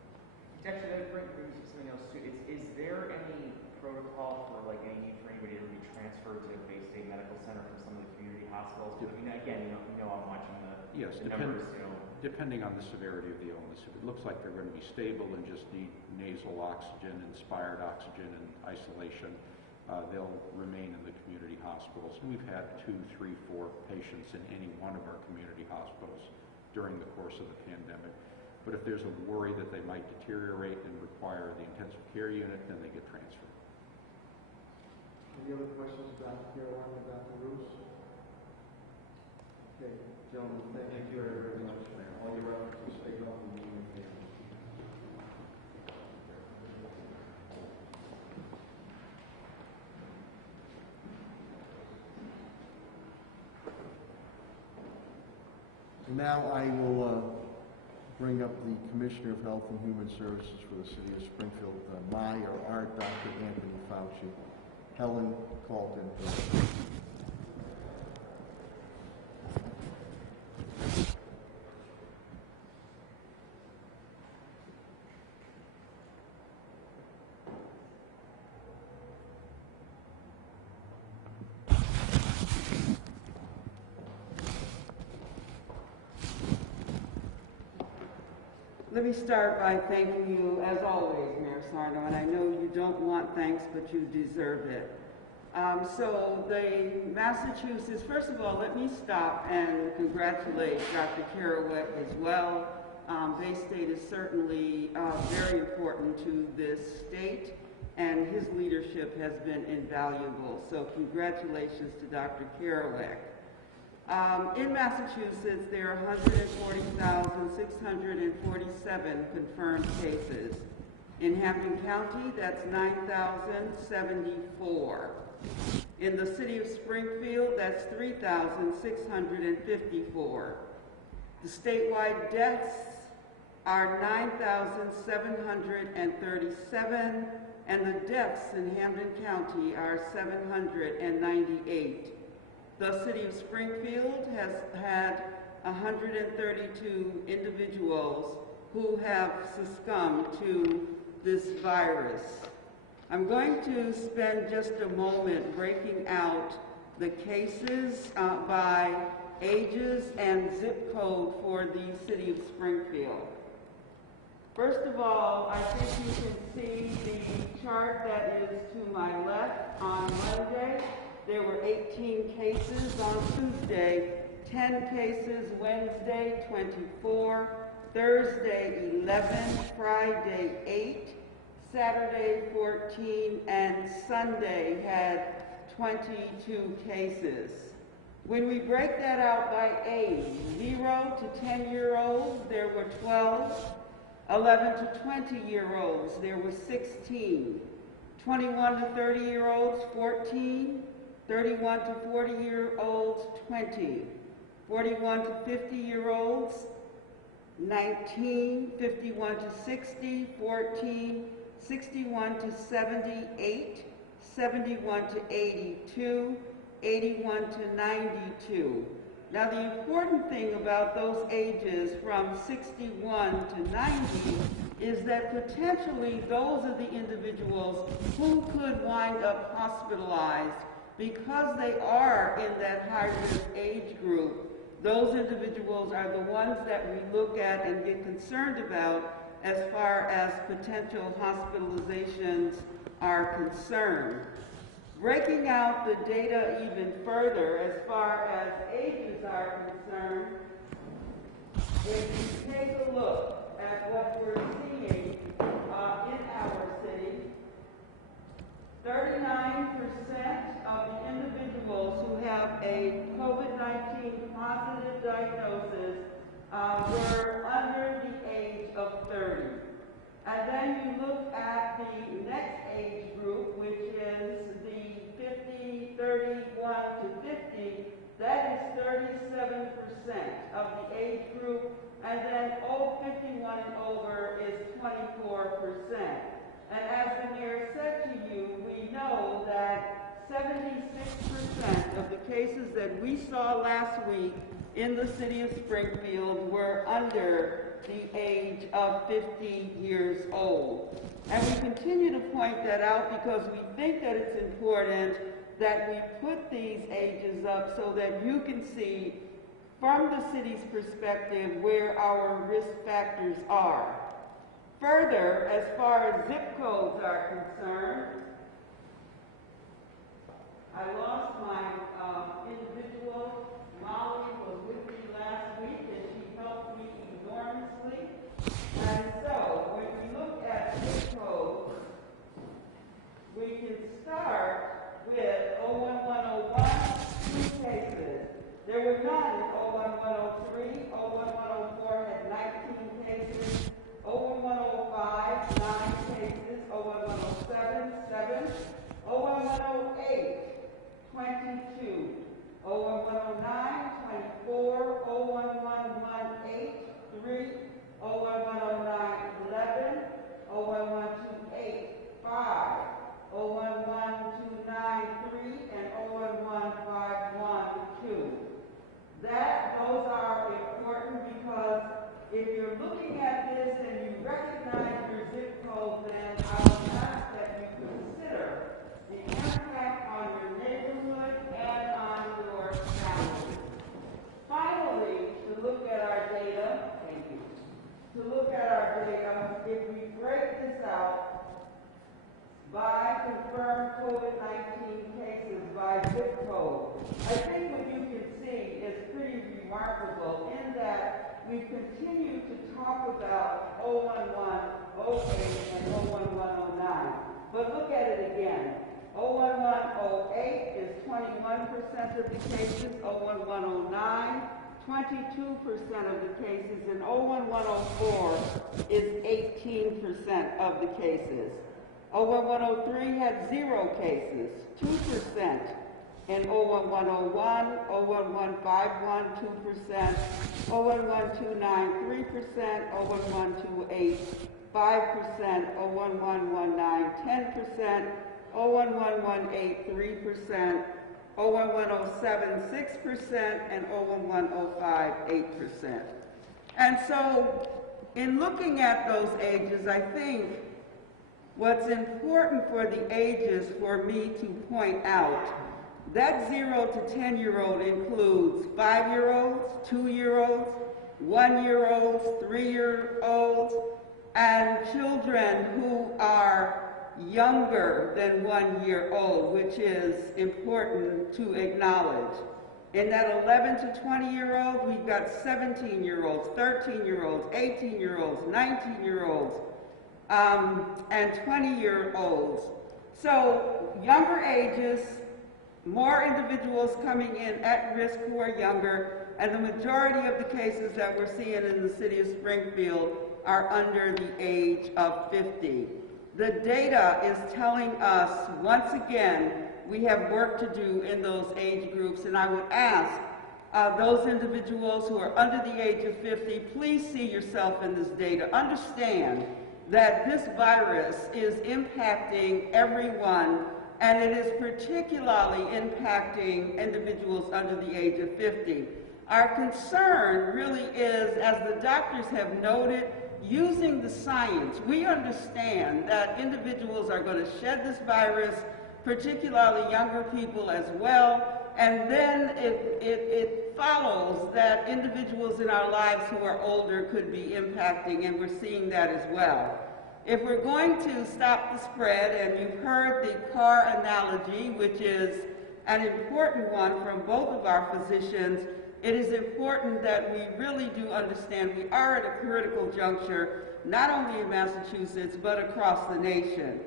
Actually, that brings me to something else too. Is there any protocol for like any need for anybody to be transferred to Bay State Medical Center from some of the community hospitals? I mean, again, you know, I'm watching the numbers, you know. Depending on the severity of the illness. If it looks like they're going to be stable and just need nasal oxygen, inspired oxygen, and isolation, they'll remain in the community hospitals. And we've had 2, 3, 4 patients in any one of our community hospitals during the course of the pandemic. But if there's a worry that they might deteriorate and require the intensive care unit, then they get transferred. Any other questions, Dr. Kerouac and Dr. Roos? Okay, gentlemen, thank you very, very much. All your references stay off the meeting. Now I will bring up the Commissioner of Health and Human Services for the City of Springfield, my or our Dr. Anthony Fauci. Helen Calton. Let me start by thanking you, as always, Mayor Sarno, and I know you don't want thanks, but you deserve it. So the Massachusetts, first of all, let me stop and congratulate Dr. Kerouac as well. Bay State is certainly very important to this state, and his leadership has been invaluable. So congratulations to Dr. Kerouac. In Massachusetts, there are 140,647 confirmed cases. In Hampden County, that's 9,074. In the city of Springfield, that's 3,654. The statewide deaths are 9,737, and the deaths in Hampden County are 798. The city of Springfield has had 132 individuals who have succumbed to this virus. I'm going to spend just a moment breaking out the cases by ages and zip code for the city of Springfield. First of all, I think you can see the chart that is to my left. On Monday, there were 18 cases. On Tuesday, 10 cases. Wednesday, 24. Thursday, 11. Friday, 8. Saturday, 14. And Sunday had 22 cases. When we break that out by age, 0 to 10-year-olds, there were 12. 11 to 20-year-olds, there were 16. 21 to 30-year-olds, 14. 31 to 40-year-olds, 20. 41 to 50-year-olds, 19. 51 to 60, 14. 61 to 78. 71 to 82. 81 to 92. Now, the important thing about those ages from 61 to 90 is that potentially those are the individuals who could wind up hospitalized because they are in that high-risk age group. Those individuals are the ones that we look at and get concerned about as far as potential hospitalizations are concerned. Breaking out the data even further as far as ages are concerned, if you take a look at what we're seeing in our city, 39% of the individuals who have a COVID-19 positive diagnosis were under the age of 30. And then you look at the next age group, which is the 31 to 50, that is 37% of the age group, and then 51 and over is 24%. And as the mayor said to you, we know that 76% of the cases that we saw last week in the city of Springfield were under the age of 50 years old. And we continue to point that out because we think that it's important that we put these ages up so that you can see from the city's perspective where our risk factors are. Further, as far as zip codes are concerned, I lost my individual. Molly was with me last week and she helped me enormously. And so, when we look at zip codes, we can start with 01101, 2 cases. There were none in 01103. 01104 had 19 cases. 01105, 9 cases. 01107, 7. 01108, 22. 01109, 24. 01118, 3. 01109, 11. 01128, 5. 01129, 3, and 01151, 2. Those are important because if you're looking at this and you recognize your zip code, then I would ask that you consider the impact on your neighborhood and on your town. we continue to talk about 01108 and 01109. But look at it again. 01108 is 21% of the cases, 01109, 22% of the cases, and 01104 is 18% of the cases. 01103 had 0 cases, 2%. And 01101, 01151, 2%, 01129, 3%, 01128, 5%, 01119, 10%, 01118, 3%, 01107, 6%, and 01105, 8%. And so, in looking at those ages, I think what's important for the ages for me to point out, that 0 to 10-year-old includes 5-year-olds, 2-year-olds, 1-year-olds, 3-year-olds, and children who are younger than 1 year old, which is important to acknowledge. In that 11 to 20-year-old, we've got 17-year-olds, 13-year-olds, 18-year-olds, 19-year-olds, and 20-year-olds. So younger ages, more individuals coming in at risk who are younger, and the majority of the cases that we're seeing in the city of Springfield are under the age of 50. The data is telling us, once again, we have work to do in those age groups, and I would ask those individuals who are under the age of 50, please see yourself in this data. Understand that this virus is impacting everyone, and it is particularly impacting individuals under the age of 50. Our concern really is, as the doctors have noted, using the science. We understand that individuals are going to shed this virus, particularly younger people as well, and then it follows that individuals in our lives who are older could be impacting, and we're seeing that as well. If we're going to stop the spread, and you've heard the car analogy, which is an important one from both of our physicians, it is important that we really do understand we are at a critical juncture, not only in Massachusetts, but across the nation.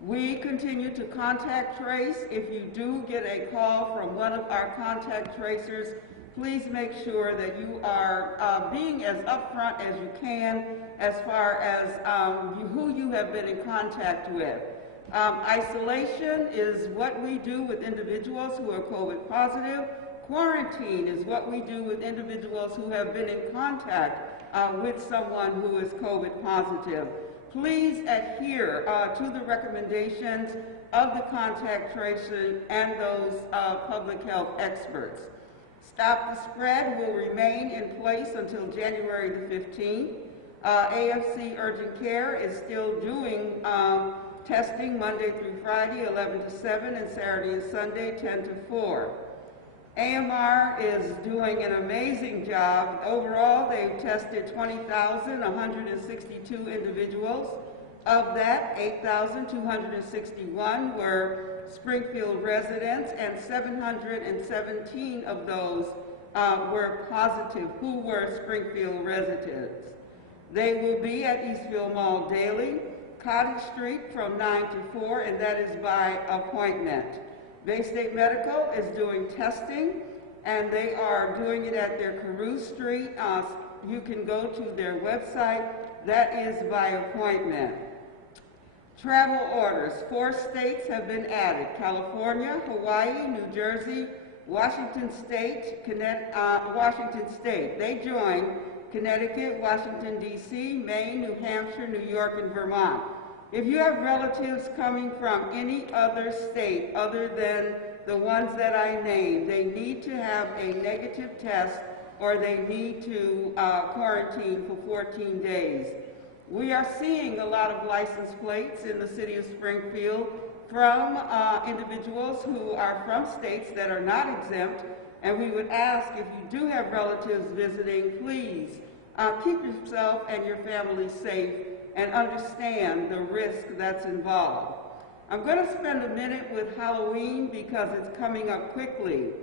We continue to contact trace. If you do get a call from one of our contact tracers, please make sure that you are being as upfront as you can as far as who you have been in contact with. Isolation is what we do with individuals who are COVID positive. Quarantine is what we do with individuals who have been in contact with someone who is COVID positive. Please adhere to the recommendations of the contact tracing and those public health experts. Stop the Spread will remain in place until January the 15th. AFC Urgent Care is still doing testing Monday through Friday, 11 to 7, and Saturday and Sunday, 10 to 4. AMR is doing an amazing job. Overall, they've tested 20,162 individuals. Of that, 8,261 were Springfield residents, and 717 of those were positive who were Springfield residents. They will be at Eastville Mall daily, Cottage Street from 9 to 4, and that is by appointment. Bay State Medical is doing testing, and they are doing it at their Carew Street. You can go to their website. That is by appointment. Travel orders. 4 states have been added: California, Hawaii, New Jersey, Washington State, Washington State. They joined Connecticut, Washington, D.C., Maine, New Hampshire, New York, and Vermont. If you have relatives coming from any other state other than the ones that I named, they need to have a negative test, or they need to quarantine for 14 days. We are seeing a lot of license plates in the city of Springfield from individuals who are from states that are not exempt, and we would ask, if you do have relatives visiting, please keep yourself and your family safe and understand the risk that's involved. I'm going to spend a minute with Halloween because it's coming up quickly.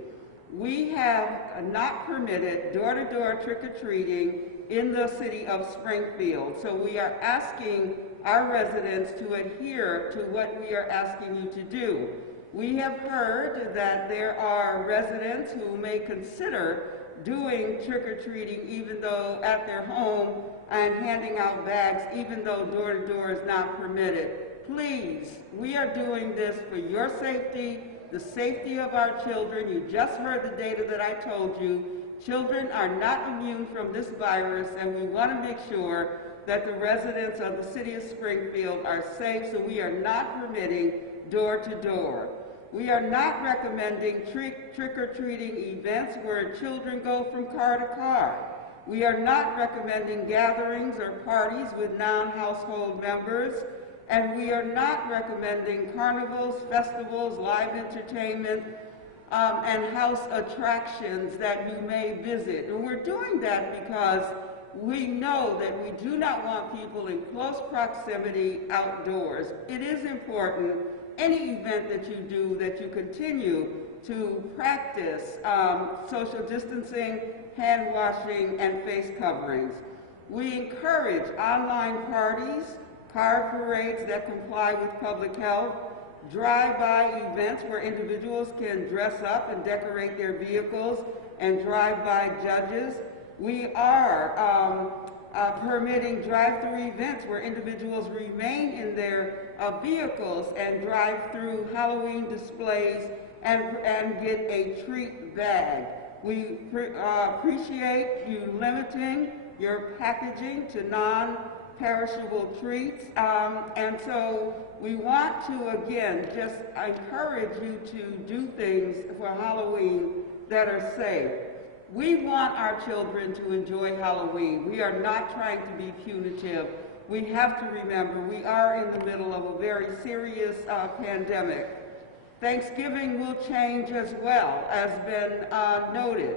We have not permitted door-to-door trick-or-treating in the city of Springfield. So we are asking our residents to adhere to what we are asking you to do. We have heard that there are residents who may consider doing trick-or-treating even though at their home and handing out bags even though door-to-door is not permitted. Please, we are doing this for your safety, the safety of our children. You just heard the data that I told you. Children are not immune from this virus, and we want to make sure that the residents of the city of Springfield are safe, so we are not permitting door-to-door. We are not recommending trick-or-treating events where children go from car to car. We are not recommending gatherings or parties with non-household members, and we are not recommending carnivals, festivals, live entertainment, and house attractions that you may visit. And we're doing that because we know that we do not want people in close proximity outdoors. It is important, any event that you do, that you continue to practice social distancing, hand washing, and face coverings. We encourage online parties, car parades that comply with public health, drive-by events where individuals can dress up and decorate their vehicles, and drive-by judges. We are permitting drive-through events where individuals remain in their vehicles and drive through Halloween displays and get a treat bag. We appreciate you limiting your packaging to non-perishable treats, and so we want to, again, just encourage you to do things for Halloween that are safe. We want our children to enjoy Halloween. We are not trying to be punitive. We have to remember we are in the middle of a very serious pandemic. Thanksgiving will change as well, as been noted.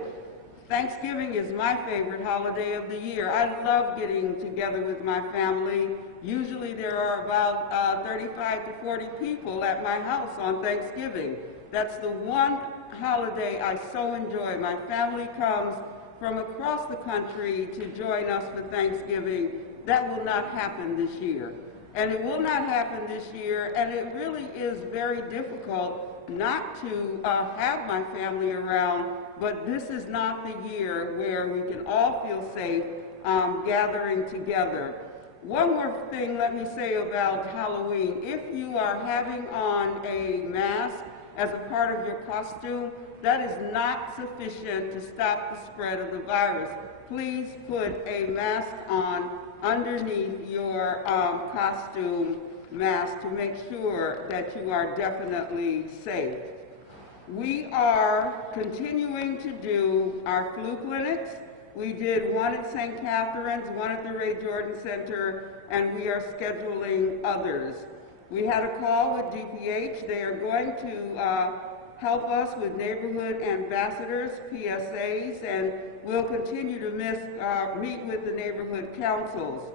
Thanksgiving is my favorite holiday of the year. I love getting together with my family. Usually there are about 35 to 40 people at my house on Thanksgiving. That's the one holiday I so enjoy. My family comes from across the country to join us for Thanksgiving. That will not happen this year. And it will not happen this year, and it really is very difficult not to have my family around, but this is not the year where we can all feel safe gathering together. One more thing let me say about Halloween. If you are having on a mask as a part of your costume, that is not sufficient to stop the spread of the virus. Please put a mask on underneath your costume mask to make sure that you are definitely safe. We are continuing to do our flu clinics. We did one at St. Catherine's, one at the Ray Jordan Center, and we are scheduling others. We had a call with DPH. They are going to help us with neighborhood ambassadors, PSAs, and we'll continue to meet with the neighborhood councils.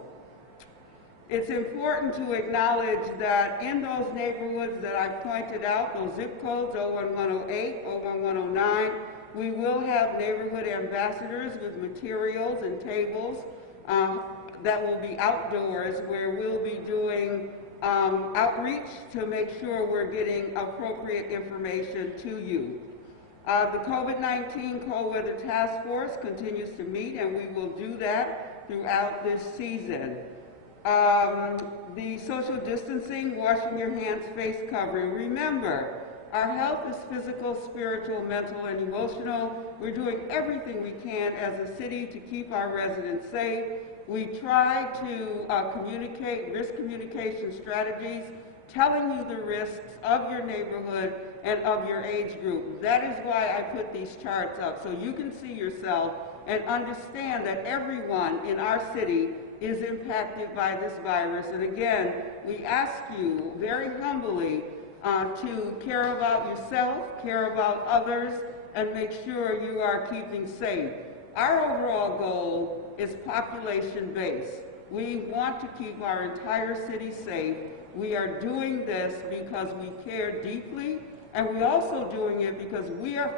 It's important to acknowledge that in those neighborhoods that I pointed out, those zip codes 01108, 01109, we will have neighborhood ambassadors with materials and tables that will be outdoors, where we'll be doing outreach to make sure we're getting appropriate information to you. The COVID-19 Cold Weather Task Force continues to meet, and we will do that throughout this season. The social distancing, washing your hands, face covering. Remember, our health is physical, spiritual, mental, and emotional. We're doing everything we can as a city to keep our residents safe. We try to communicate risk communication strategies, telling you the risks of your neighborhood and of your age group. That is why I put these charts up, so you can see yourself and understand that everyone in our city is impacted by this virus. And again, we ask you very humbly to care about yourself, care about others, and make sure you are keeping safe. Our overall goal is population-based. We want to keep our entire city safe. We are doing this because we care deeply And we're also doing it because we are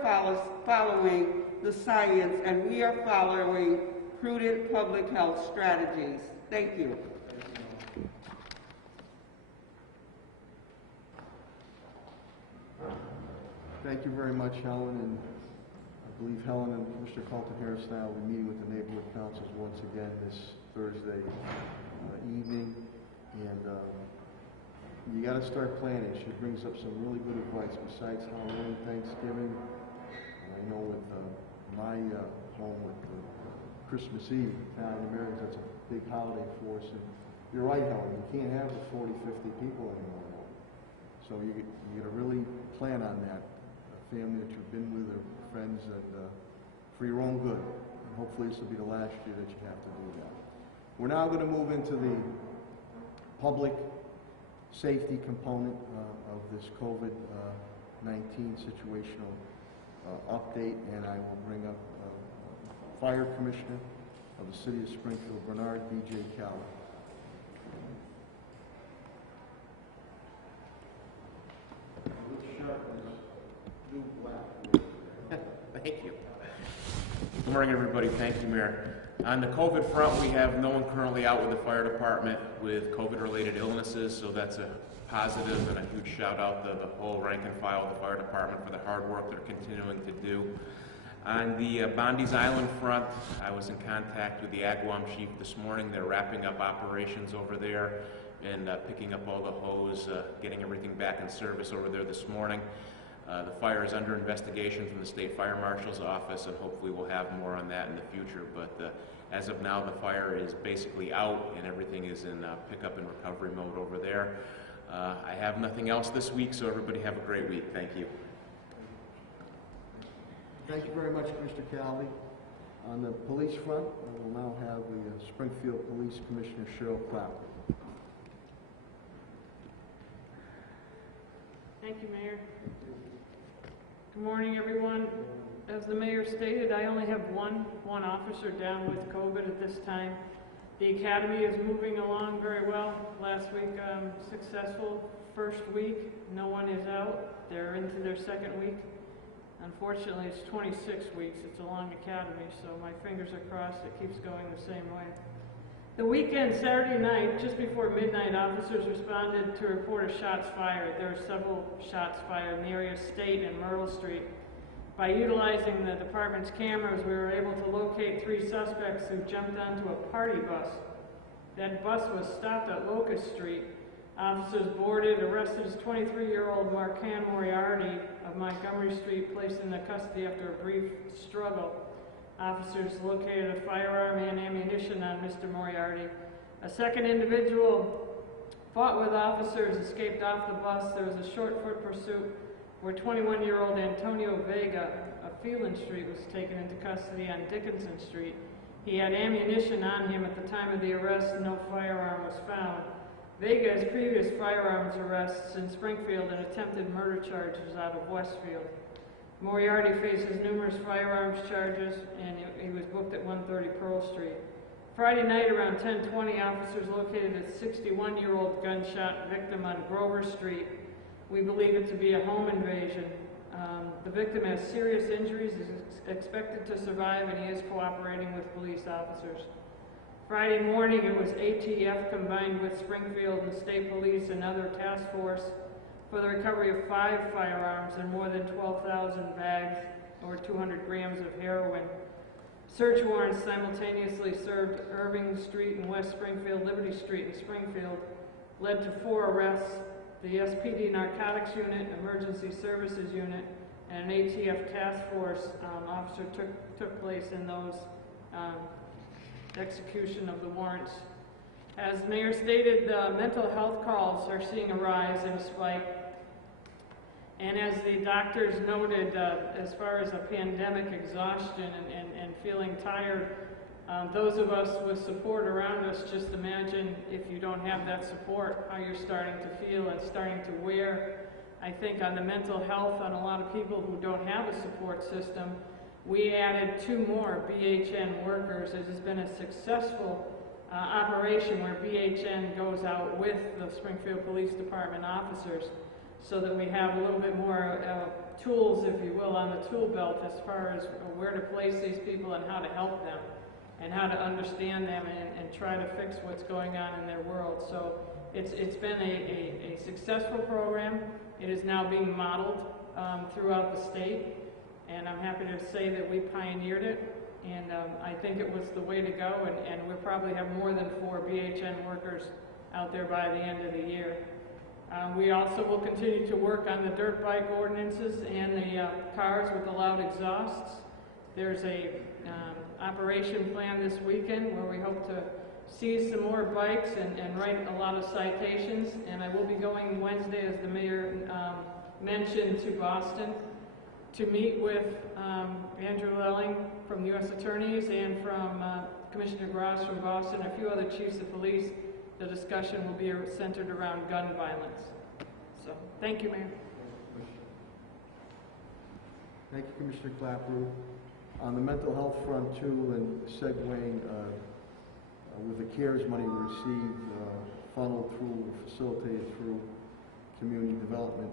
following the science and we are following prudent public health strategies. Thank you. Thank you very much, Helen, and I believe Helen and Mr. Colton Harris now will be meeting with the neighborhood councils once again this Thursday evening, and you got to start planning. She brings up some really good advice besides Halloween, Thanksgiving. I know with my home with Christmas Eve, Italian Americans, that's a big holiday for us. And you're right, Helen, you can't have the 40, 50 people anymore. So you got to really plan on that. Family that you've been with or friends, and for your own good. And hopefully this will be the last year that you have to do that. We're now going to move into the public safety component of this COVID-19 situational update, and I will bring up Fire Commissioner of the City of Springfield, Bernard B.J. Calloway. Thank you. Good morning, everybody. Thank you, Mayor. On the COVID front, we have no one currently out with the fire department with COVID-related illnesses, so that's a positive, and a huge shout out to the whole rank and file of the fire department for the hard work they're continuing to do. On the Bondi's Island front, I was in contact with the Agawam chief this morning. They're wrapping up operations over there and picking up all the hose, getting everything back in service over there this morning. The fire is under investigation from the State Fire Marshal's office, and hopefully we'll have more on that in the future. But as of now, the fire is basically out, and everything is in pickup and recovery mode over there. I have nothing else this week, so everybody have a great week. Thank you. Thank you very much, Mr. Calvi. On the police front, we will now have the Springfield Police Commissioner, Cheryl Clapper. Thank you, Mayor. Good morning, everyone. As the mayor stated, I only have one officer down with COVID at this time. The academy is moving along very well. Last week, successful first week. No one is out. They're into their second week. Unfortunately, it's 26 weeks. It's a long academy, so my fingers are crossed it keeps going the same way. The weekend, Saturday night, just before midnight, officers responded to report of shots fired. There were several shots fired in the area of State and Myrtle Street. By utilizing the department's cameras, we were able to locate 3 suspects who jumped onto a party bus. That bus was stopped at Locust Street. Officers boarded, arrested his 23-year-old Marcan Moriarty of Montgomery Street, placed into custody after a brief struggle. Officers located a firearm and ammunition on Mr. Moriarty. A second individual fought with officers, escaped off the bus. There was a short foot pursuit where 21-year-old Antonio Vega of Phelan Street was taken into custody on Dickinson Street. He had ammunition on him at the time of the arrest. No firearm was found. Vega has previous firearms arrests in Springfield and attempted murder charges out of Westfield. Moriarty faces numerous firearms charges, and he was booked at 130 Pearl Street. Friday night around 10:20, officers located a 61-year-old gunshot victim on Grover Street. We believe it to be a home invasion. The victim has serious injuries, is expected to survive, and he is cooperating with police officers. Friday morning, it was ATF combined with Springfield and State Police and other task force for the recovery of 5 firearms and more than 12,000 bags, or 200 grams of heroin. Search warrants simultaneously served Irving Street in West Springfield, Liberty Street in Springfield, led to 4 arrests. The SPD Narcotics Unit, Emergency Services Unit, and an ATF task force officer took place in those execution of the warrants. As the mayor stated, the mental health calls are seeing a rise and a spike. And as the doctors noted, as far as a pandemic exhaustion and feeling tired, those of us with support around us, just imagine if you don't have that support, how you're starting to feel and starting to wear. I think on the mental health on a lot of people who don't have a support system, we added 2 more BHN workers. It has been a successful operation where BHN goes out with the Springfield Police Department officers. so that we have a little bit more tools, if you will, on the tool belt as far as where to place these people and how to help them and how to understand them and try to fix what's going on in their world. So it's been a successful program. It is now being modeled throughout the state, and I'm happy to say that we pioneered it, and I think it was the way to go, and we'll probably have more than 4 BHN workers out there by the end of the year. We also will continue to work on the dirt bike ordinances and the cars with the loud exhausts. There's a operation plan this weekend where we hope to seize some more bikes and write a lot of citations, and I will be going Wednesday, as the mayor mentioned, to Boston to meet with Andrew Lelling from the U.S. Attorneys and from Commissioner Gross from Boston, a few other chiefs of police. The discussion will be centered around gun violence. So, thank you, Mayor. Thank you, Commissioner Clapper. On the mental health front, too, and segueing with the CARES money we received, funneled through, facilitated through Community Development,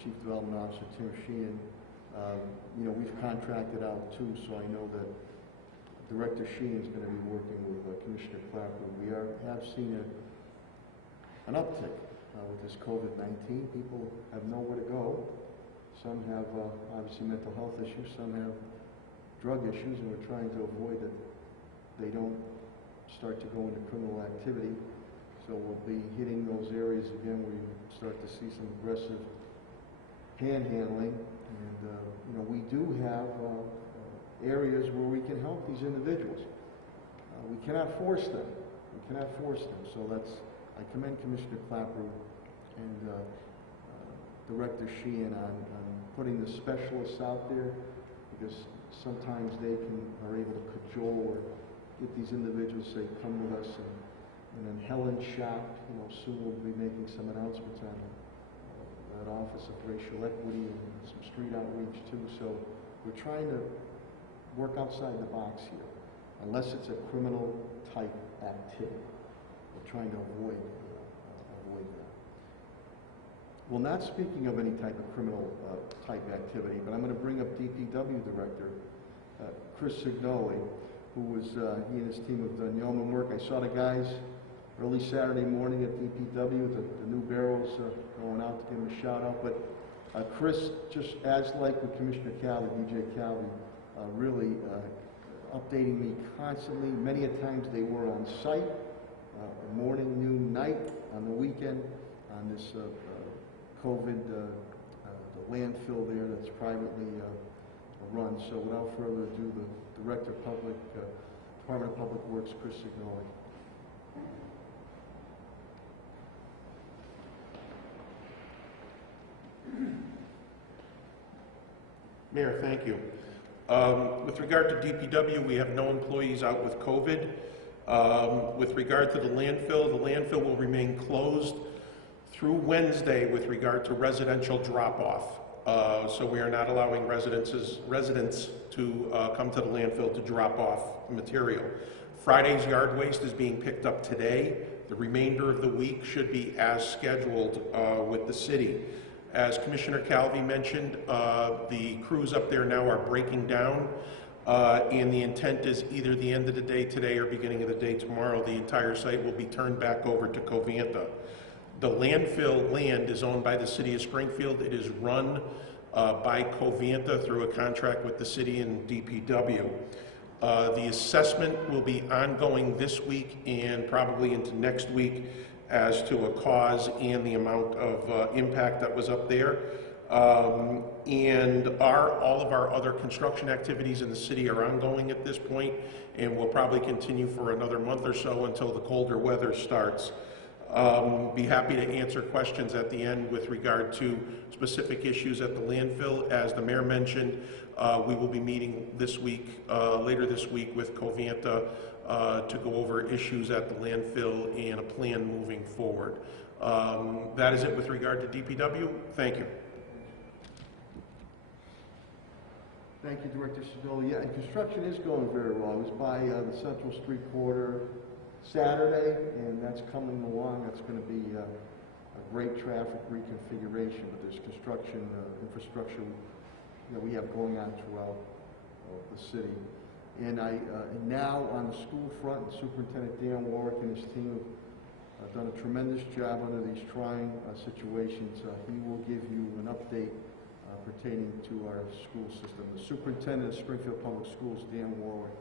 Chief Development Officer Tim Sheehan, you know, we've contracted out, too, so I know that Director Sheehan is going to be working with Commissioner Clapper. We have seen an uptick with this COVID-19. People have nowhere to go. Some have obviously mental health issues. Some have drug issues, and we're trying to avoid that they don't start to go into criminal activity. So we'll be hitting those areas again where you start to see some aggressive panhandling. And you know, we do have areas where we can help these individuals. We cannot force them. We cannot force them. So I commend Commissioner Clapper and Director Sheehan on putting the specialists out there, because sometimes they are able to cajole or get these individuals say, come with us. And then Helen Shop, you know, soon we'll be making some announcements on that Office of Racial Equity and some street outreach too. So we're trying to work outside the box here, unless it's a criminal type activity. We're trying to avoid that. Well, not speaking of any type of criminal type activity, but I'm going to bring up DPW Director Chris Signoli, who was, he and his team have done yeoman work. I saw the guys early Saturday morning at DPW, the new barrels going out to give him a shout out. But Chris, just as like with Commissioner Calvi, DJ Calvi, really updating me constantly. Many a times they were on site, morning, noon, night, on the weekend, on this COVID, the landfill there that's privately run. So without further ado, the Director of Department of Public Works, Chris Signoli. Mayor, thank you. With regard to DPW, we have no employees out with COVID. With regard to the landfill will remain closed through Wednesday with regard to residential drop-off. So we are not allowing residents to come to the landfill to drop off material. Friday's yard waste is being picked up today. The remainder of the week should be as scheduled with the city. As Commissioner Calvi mentioned, the crews up there now are breaking down, and the intent is either the end of the day today or beginning of the day tomorrow, the entire site will be turned back over to Covanta. The landfill land is owned by the City of Springfield. It is run by Covanta through a contract with the city and DPW. The assessment will be ongoing this week and probably into next week as to a cause and the amount of impact that was up there. And all of our other construction activities in the city are ongoing at this point, and will probably continue for another month or so until the colder weather starts. Be happy to answer questions at the end with regard to specific issues at the landfill. As the mayor mentioned, we will be meeting this week, later this week, with Covanta to go over issues at the landfill and a plan moving forward. That is it with regard to DPW. Thank you. Thank you, Director Signoli. Yeah, and construction is going very well. I was by the Central Street corridor Saturday, and that's coming along. That's going to be a great traffic reconfiguration, but there's construction infrastructure that we have going on throughout the city. And and now on the school front, Superintendent Dan Warwick and his team have done a tremendous job under these trying situations. He will give you an update pertaining to our school system. The Superintendent of Springfield Public Schools, Dan Warwick.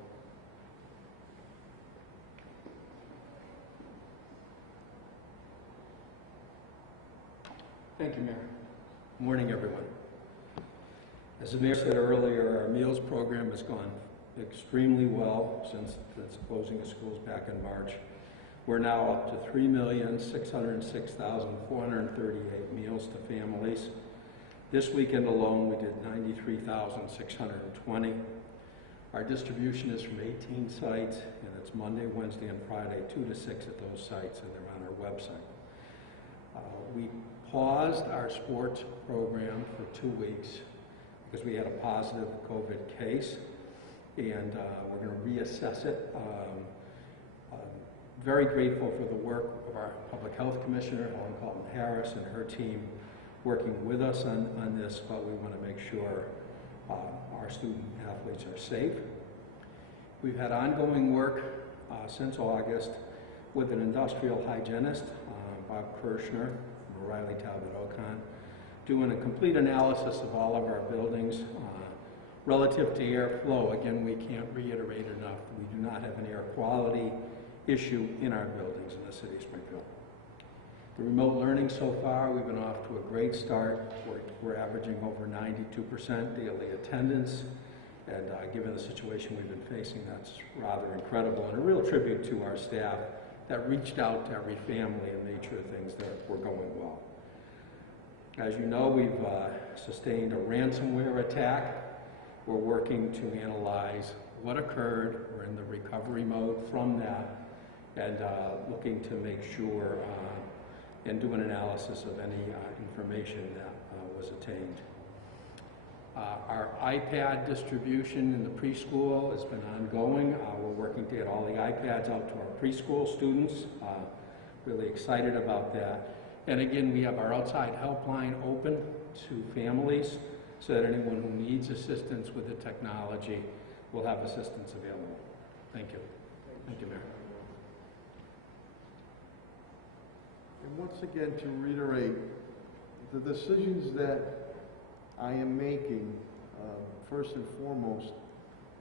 Thank you, Mayor. Good morning, everyone. As the Mayor said earlier, our meals program has gone extremely well since the closing of schools back in March. We're now up to 3,606,438 meals to families. This weekend alone, we did 93,620. Our distribution is from 18 sites, and it's Monday, Wednesday, and Friday, 2 to 6 at those sites, and they're on our website. We paused our sports program for 2 weeks because we had a positive COVID case, and we're going to reassess it. Very grateful for the work of our Public Health Commissioner, Helen Colton-Harris, and her team working with us on this, but we want to make sure our student athletes are safe. We've had ongoing work since August with an industrial hygienist, Bob Kirshner, from O'Reilly Talbot Ocon, doing a complete analysis of all of our buildings relative to airflow. Again, we can't reiterate enough, we do not have an air quality issue in our buildings in the city of Springfield. The remote learning so far, we've been off to a great start. We're averaging over 92% daily attendance, and given the situation we've been facing, that's rather incredible, and a real tribute to our staff that reached out to every family and made sure things that were going well. As you know, we've sustained a ransomware attack. We're working to analyze what occurred. We're in the recovery mode from that, and looking to make sure and do an analysis of any information that was attained. Our iPad distribution in the preschool has been ongoing. We're working to get all the iPads out to our preschool students. Really excited about that. And again, we have our outside helpline open to families so that anyone who needs assistance with the technology will have assistance available. Thank you. Thank you, Mayor. And once again, to reiterate, the decisions that I am making, first and foremost,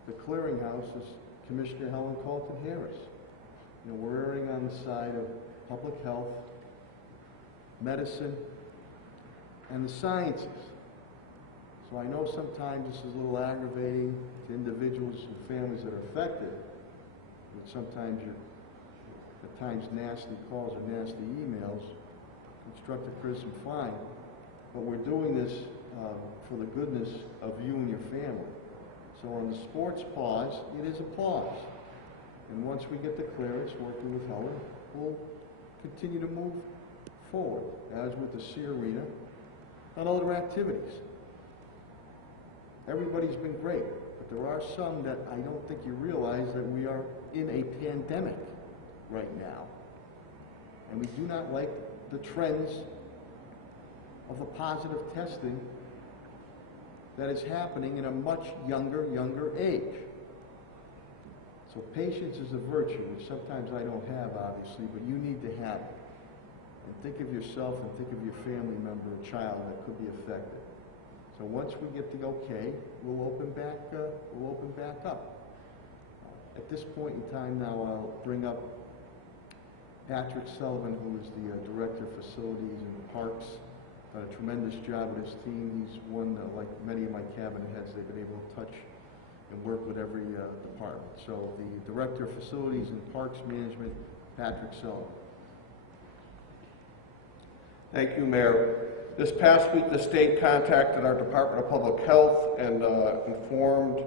the clearinghouse is Commissioner Helen Colton-Harris. You know, we're erring on the side of public health, medicine, and the sciences. So I know sometimes this is a little aggravating to individuals and families that are affected, but sometimes you're at times nasty calls or nasty emails. Constructive criticism, fine, but we're doing this for the goodness of you and your family. So on the sports pause, it is a pause. And once we get the clearance, working with Helen, we'll continue to move forward, as with the C Arena and other activities. Everybody's been great, but there are some that I don't think you realize that we are in a pandemic right now. And we do not like the trends of the positive testing that is happening in a much younger age. So patience is a virtue, which sometimes I don't have, obviously, but you need to have it. And think of yourself and think of your family member or child that could be affected. So once we get the okay, we'll open back up. At this point in time now, I'll bring up Patrick Sullivan, who is the Director of Facilities and Parks. Done a tremendous job with his team. He's one, like many of my cabinet heads, they've been able to touch and work with every department. So the Director of Facilities and Parks Management, Patrick Sullivan. Thank you, Mayor. This past week, the state contacted our Department of Public Health and informed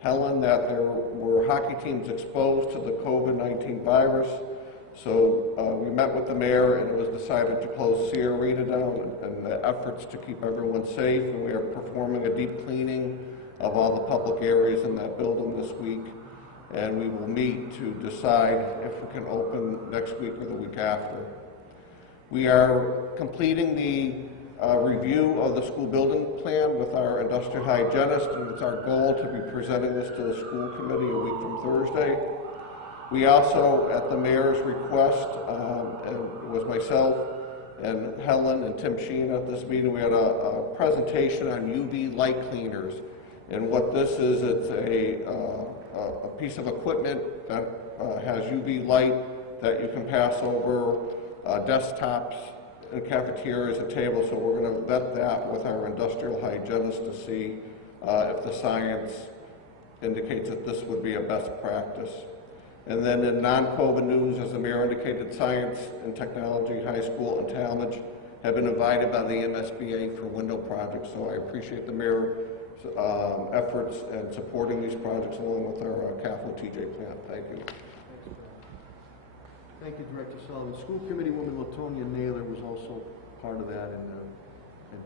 Helen that there were hockey teams exposed to the COVID-19 virus. So we met with the mayor, and it was decided to close C Arena down, and the efforts to keep everyone safe. And we are performing a deep cleaning of all the public areas in that building this week, and we will meet to decide if we can open next week or the week after. We are completing the review of the school building plan with our industrial hygienist, and it's our goal to be presenting this to the school committee a week from Thursday. We also, at the mayor's request, and it was myself and Helen and Tim Sheen at this meeting, we had a presentation on UV light cleaners. And what this is, it's a piece of equipment that has UV light that you can pass over desktops and cafeterias and tables. So we're going to vet that with our industrial hygienist to see if the science indicates that this would be a best practice. And then in non-COVID news, as the mayor indicated, science and technology, high school, and Talmadge have been invited by the MSBA for window projects. So I appreciate the mayor's efforts in supporting these projects along with our capital TJ plan. Thank you. Thank you, Director Sullivan. School Committee Woman Latonia Naylor was also part of that and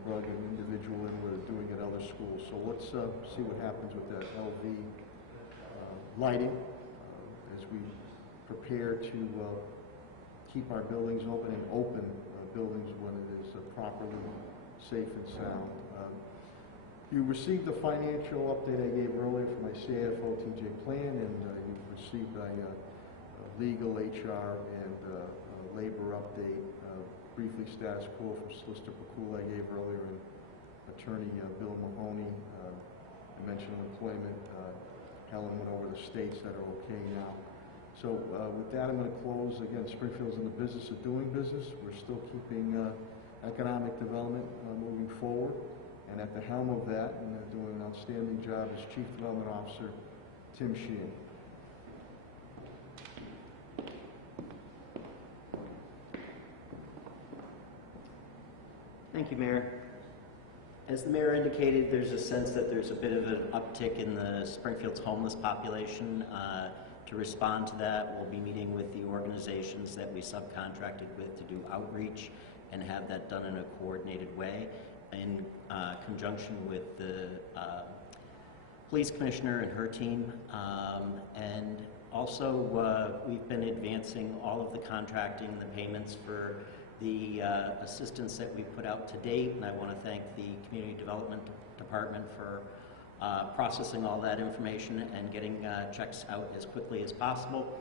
brought an individual in with doing at other schools. So let's see what happens with that LV lighting as we prepare to keep our buildings open and open buildings when it is properly safe and sound. You received the financial update I gave earlier from my CFO TJ plan, and you've received a legal, HR, and labor update, briefly status quo from Solicitor Pakula I gave earlier, and Attorney Bill Mahoney. I mentioned employment. Helen went over the states that are okay now. So with that, I'm going to close. Again, Springfield's in the business of doing business. We're still keeping economic development moving forward. And at the helm of that, and doing an outstanding job, is Chief Development Officer Tim Sheehan. Thank you, Mayor. As the Mayor indicated, there's a sense that there's a bit of an uptick in the Springfield's homeless population. To respond to that, we'll be meeting with the organizations that we subcontracted with to do outreach and have that done in a coordinated way in conjunction with the police commissioner and her team. And also, we've been advancing all of the contracting and the payments for the assistance that we've put out to date, and I want to thank the Community Development Department for processing all that information and getting checks out as quickly as possible.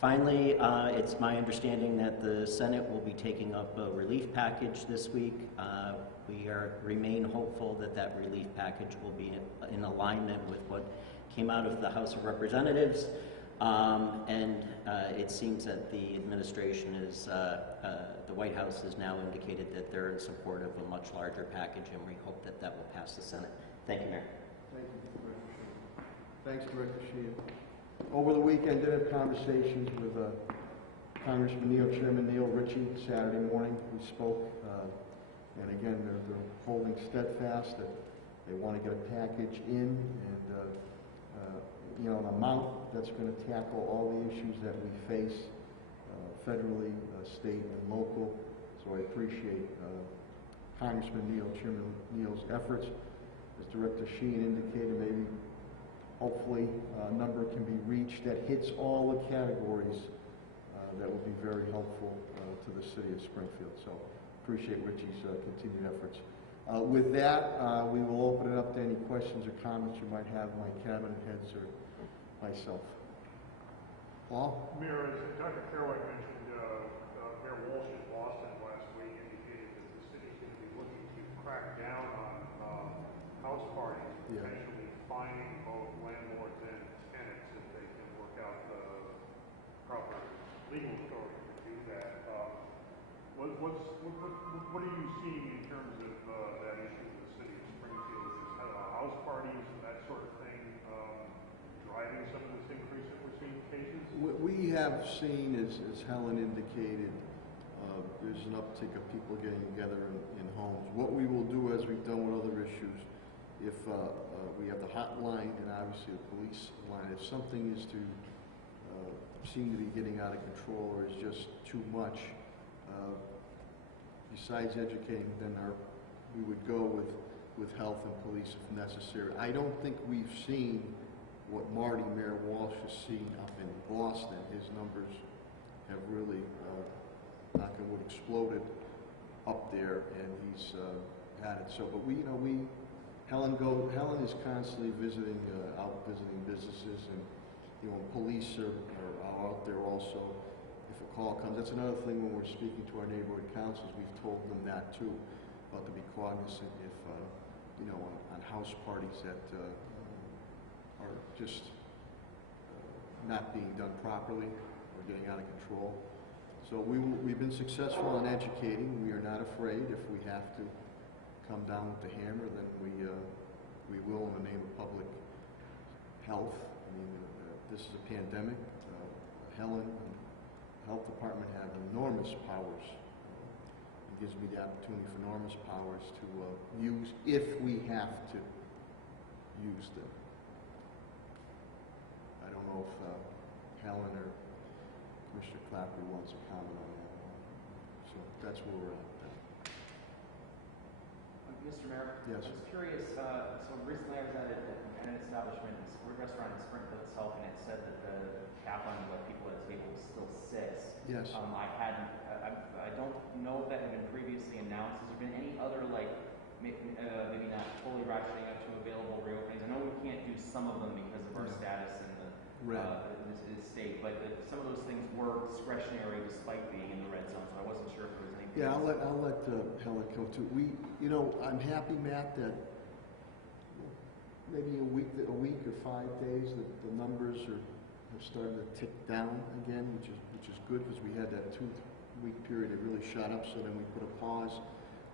Finally, it's my understanding that the Senate will be taking up a relief package this week. We remain hopeful that that relief package will be in alignment with what came out of the House of Representatives. And it seems that the administration is, the White House has now indicated that they're in support of a much larger package, and we hope that that will pass the Senate. Thank you, Mayor. Thank you, Director Sheehan. Thanks, Director Sheehan. Over the weekend, I did have conversations with Congressman Neal, Chairman Neal Ritchie. Saturday morning, we spoke, and again, they're holding steadfast that they want to get a package in, and you know, an amount that's going to tackle all the issues that we face federally, state, and local. So I appreciate Congressman Neal, Chairman Neal's efforts. As Director Sheehan indicated, maybe hopefully a number can be reached that hits all the categories that will be very helpful to the city of Springfield. So appreciate Richie's continued efforts. With that, we will open it up to any questions or comments you might have, my cabinet heads or myself. Paul? Mayor, as Dr. Kerouac mentioned, Mayor Walsh in Boston last week indicated that the city's going to be looking to crack down on house parties, potentially fining both landlords and tenants if they can work out the proper legal authority to do that. What are you seeing in terms of that issue in the city of Springfield? Is house parties and that sort of thing driving some of this increase that we're seeing in cases? What we have seen is, as Helen indicated, there's an uptick of people getting together in homes. What we will do, as we've done with other issues, if we have the hotline and obviously the police line, if something is to seem to be getting out of control or is just too much, besides educating, then we would go with health and police if necessary. I don't think we've seen what Mayor Walsh has seen up in Boston. His numbers have really knock on wood, exploded up there, and he's had it. So, but Helen is constantly visiting, out visiting businesses, and police are out there also. If a call comes, that's another thing when we're speaking to our neighborhood councils. We've told them that too, about to be cognizant if on house parties that are just not being done properly or getting out of control. So we've been successful in educating. We are not afraid. If we have to come down with the hammer, then we will in the name of public health. I mean, this is a pandemic. Helen and the health department have enormous powers. It gives me the opportunity for enormous powers to use if we have to use them. I don't know if Helen or Commissioner Clapper wants to comment on that. So that's where we're at. Mr. Mayor? Yes. I was curious, so recently I was at an establishment, a restaurant in Springfield itself, and it said that the cap on people at the table was still 6. Yes. I don't know if that had been previously announced. Has there been any other, maybe not fully ratcheting up to available reopenings? I know we can't do some of them because of our status in the state, but some of those things were discretionary despite being in the red zone, so I wasn't sure if there was anything. Yeah, I'll let Helen go too. I'm happy, Matt, that maybe a week or 5 days that the numbers have started to tick down again, which is good, because we had that 2-week period that really shot up. So then we put a pause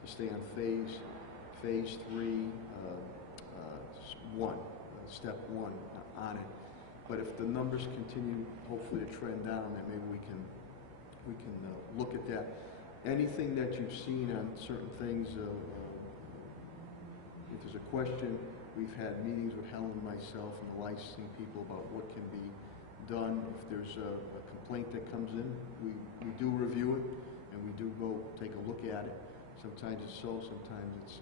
to stay on phase 3, step 1 on it. But if the numbers continue, hopefully to trend down, then maybe we can look at that. Anything that you've seen on certain things, if there's a question, we've had meetings with Helen, myself, and the licensing people about what can be done. If there's a complaint that comes in, we do review it, and we do go take a look at it. Sometimes it's so, sometimes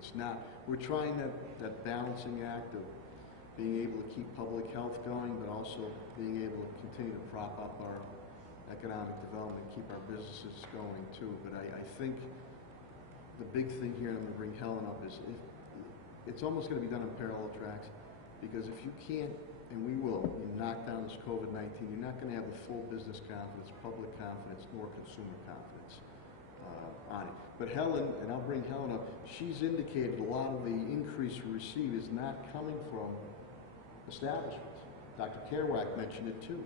it's not. We're trying that balancing act of being able to keep public health going, but also being able to continue to prop up our economic development, keep our businesses going too. But I think the big thing here, and I'm going to bring Helen up, is it's almost going to be done on parallel tracks, because if you can't, and we will, knock down this COVID-19, you're not going to have the full business confidence, public confidence, nor consumer confidence on it. But Helen, and I'll bring Helen up, she's indicated a lot of the increase we receive is not coming from establishments. Dr. Kerouac mentioned it too.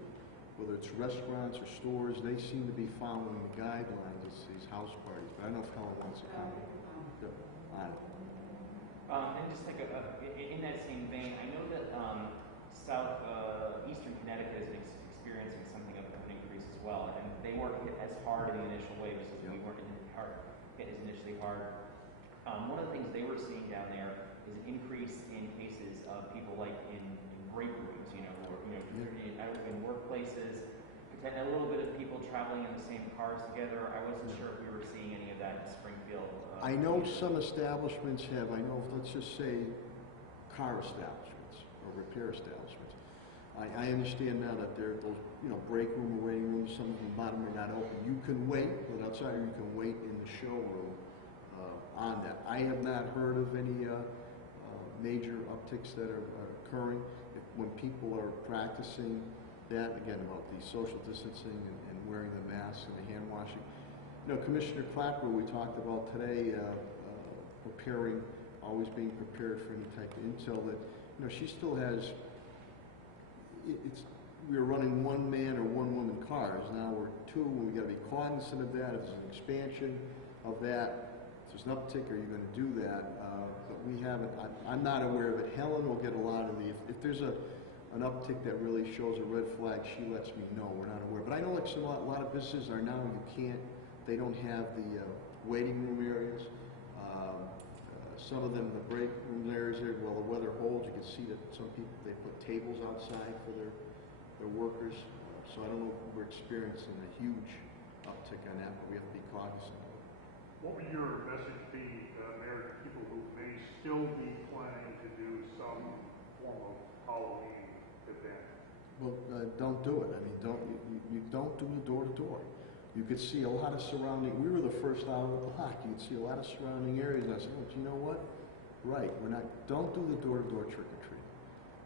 Whether it's restaurants or stores, they seem to be following the guidelines of these house parties. But I don't know if Helen wants to comment on it. And just in that same vein, I know that southeastern Connecticut is experiencing something of an increase as well, and they weren't hit as hard in the initial wave as we weren't hit as initially hard. One of the things they were seeing down there is an increase in cases of people in break rooms, in workplaces, a little bit of people traveling in the same cars together. I wasn't sure if we were seeing any of that in Springfield. I know some establishments have, let's just say, car establishments or repair establishments. I understand now that there are those, break room or waiting rooms, some of them bottom are not open. You can wait, but outside you can wait in the showroom on that. I have not heard of any major upticks that are occurring. When people are practicing that, again, about the social distancing and wearing the masks and the hand washing. Commissioner Clapper, we talked about today, always being prepared for any type of intel that, she still has, we were running one-man or one-woman cars. Now we're 2, and we got to be cognizant of that. If there's an expansion of that, if there's an uptick, are you going to do that? But we haven't, I'm not aware of it. Helen will get a lot of if there's an uptick that really shows a red flag, she lets me know. We're not aware. But I know a lot of businesses are now, they don't have the waiting room areas. Some of them, the break room areas there, well, the weather holds. You can see that some people, they put tables outside for their workers. So I don't know if we're experiencing a huge uptick on that, but we have to be cognizant of it. What would your message be, Mayor, to people who may still be planning to do some form of Halloween event? Well, don't do it. You don't do the door-to-door. You could see a lot of surrounding, we were the first out of the block, you could see a lot of surrounding areas, and I said, oh, do you know what? Right, don't do the door-to-door trick-or-treat.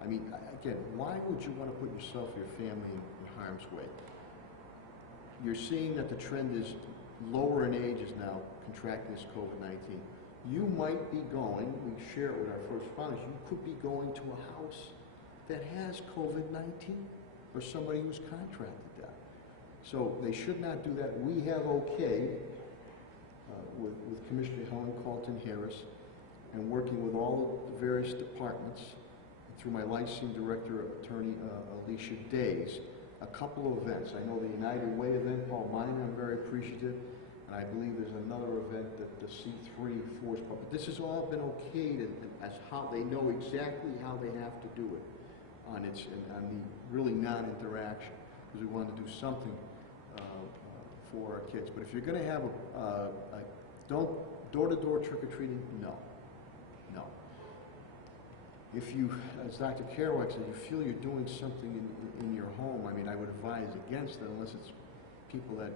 I mean, again, why would you want to put yourself or your family in harm's way? You're seeing that the trend is lower in ages now contracting this COVID-19. You might be going, we share it with our first responders, you could be going to a house that has COVID-19 or somebody who's contracted that. So they should not do that. We have with Commissioner Helen Carlton-Harris and working with all the various departments through my licensing director, Attorney Alicia Days, a couple of events. I know the United Way event, Paul Minor, I'm very appreciative, and I believe there's another event that the C3 Force, but this has all been okayed and as how they know exactly how they have to do it on the really non-interaction, because we wanted to do something for our kids. But if you're going to have don't door-to-door trick-or-treating, no. If you, as Dr. Kerouac said, you feel you're doing something in your home, I mean, I would advise against it unless it's people that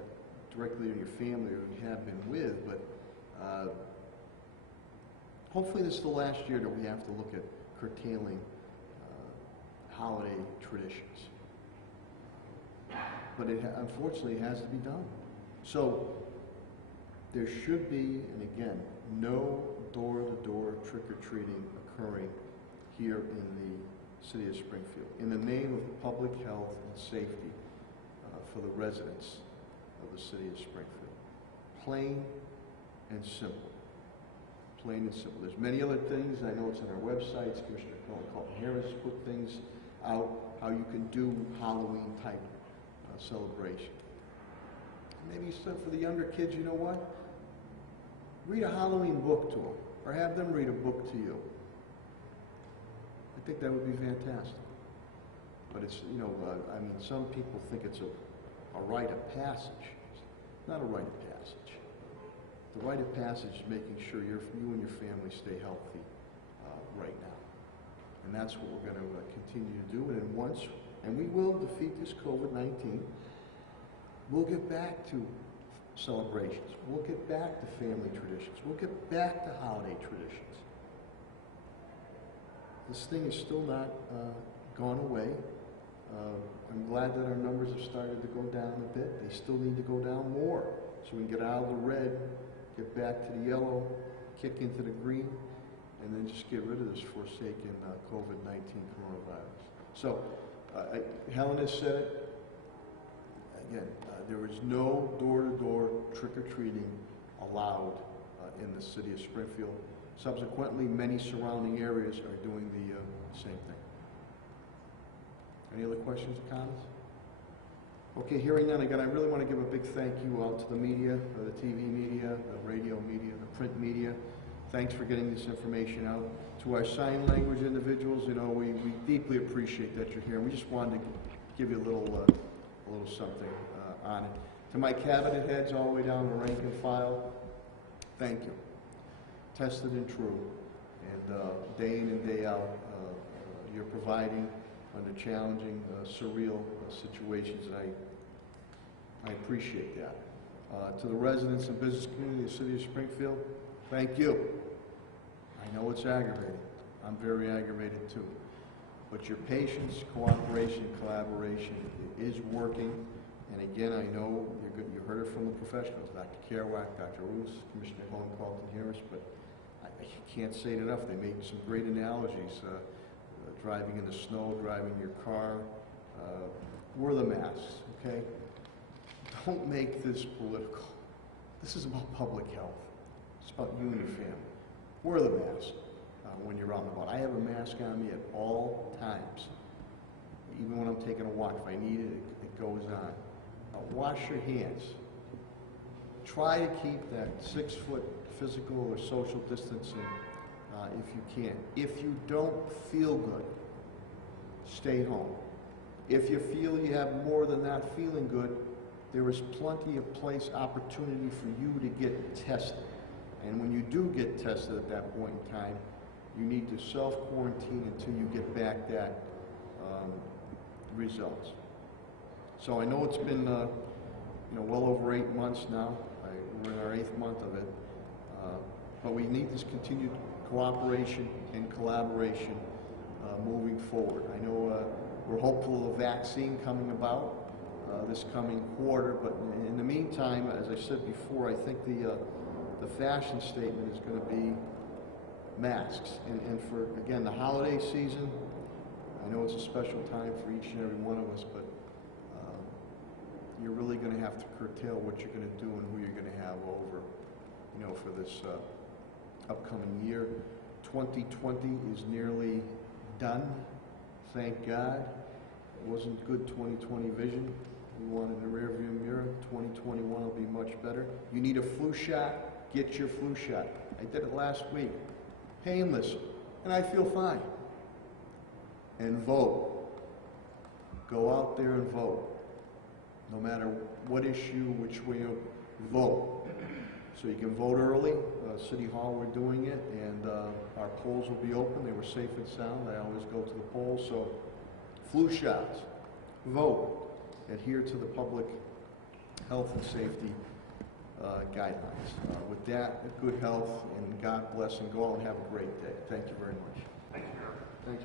directly in your family or you have been with, but hopefully this is the last year that we have to look at curtailing holiday traditions. But unfortunately, it has to be done. So there should be, and again, no door-to-door trick-or-treating occurring here in the city of Springfield, in the name of public health and safety for the residents of the city of Springfield. Plain and simple. Plain and simple. There's many other things. I know it's on our websites. Commissioner Carlton-Harris put things out, how you can do Halloween-type celebration. Maybe for the younger kids, you know what? Read a Halloween book to them, or have them read a book to you. I think that would be fantastic. But it's, you know, I mean, some people think it's a rite of passage. It's not a rite of passage. The rite of passage is making sure you and your family stay healthy right now. And that's what we're going to continue to do. And we will defeat this COVID-19. We'll get back to celebrations. We'll get back to family traditions. We'll get back to holiday traditions. This thing is still not gone away. I'm glad that our numbers have started to go down a bit. They still need to go down more so we can get out of the red, get back to the yellow, kick into the green, and then just get rid of this forsaken COVID-19 coronavirus. So, Helen has said it. Again, there is no door-to-door trick-or-treating allowed in the city of Springfield. Subsequently, many surrounding areas are doing the same thing. Any other questions or comments? Okay, hearing none, again, I really want to give a big thank you out to the media, the TV media, the radio media, the print media. Thanks for getting this information out. To our sign language individuals, you know, we deeply appreciate that you're here. We just wanted to give you a little something on it. To my cabinet heads all the way down the rank and file, thank you. Tested and true, and day in and day out, you're providing under challenging, surreal situations, and I appreciate that. To the residents and business community of the city of Springfield, thank you. I know it's aggravating. I'm very aggravated too. But your patience, cooperation, collaboration is working. And again, I know you heard it from the professionals, Dr. Kerouac, Dr. Roos, Commissioner Helen Carlton-Harris, but I can't say it enough. They made some great analogies. Driving in the snow, driving your car. Wear the masks, okay? Don't make this political. This is about public health. It's about you and your family. Wear the mask when you're out and about. I have a mask on me at all times. Even when I'm taking a walk, if I need it, it goes on. Wash your hands. Try to keep that 6-foot physical or social distancing if you can. If you don't feel good, stay home. If you feel you have more than not feeling good, there is plenty of opportunity for you to get tested. And when you do get tested at that point in time, you need to self-quarantine until you get back that results. So I know it's been well over 8 months now. We're in our 8th month of it. But we need this continued cooperation and collaboration moving forward. I know we're hopeful of a vaccine coming about this coming quarter, but in the meantime, as I said before, I think the fashion statement is going to be masks. And for, again, the holiday season, I know it's a special time for each and every one of us, but you're really going to have to curtail what you're going to do and who you're going to have over, for this upcoming year. 2020 is nearly done, thank God. It wasn't good 2020 vision. We wanted a rearview mirror. 2021 will be much better. You need a flu shot, get your flu shot. I did it last week. Painless, and I feel fine. And vote. Go out there and vote. No matter what issue, which way you vote. So you can vote early. City Hall, we're doing it, and our polls will be open. They were safe and sound. I always go to the polls. So flu shots, vote, adhere to the public health and safety guidelines. With that, good health and God bless, and go out and have a great day. Thank you very much. Thank you, Mayor. Thanks.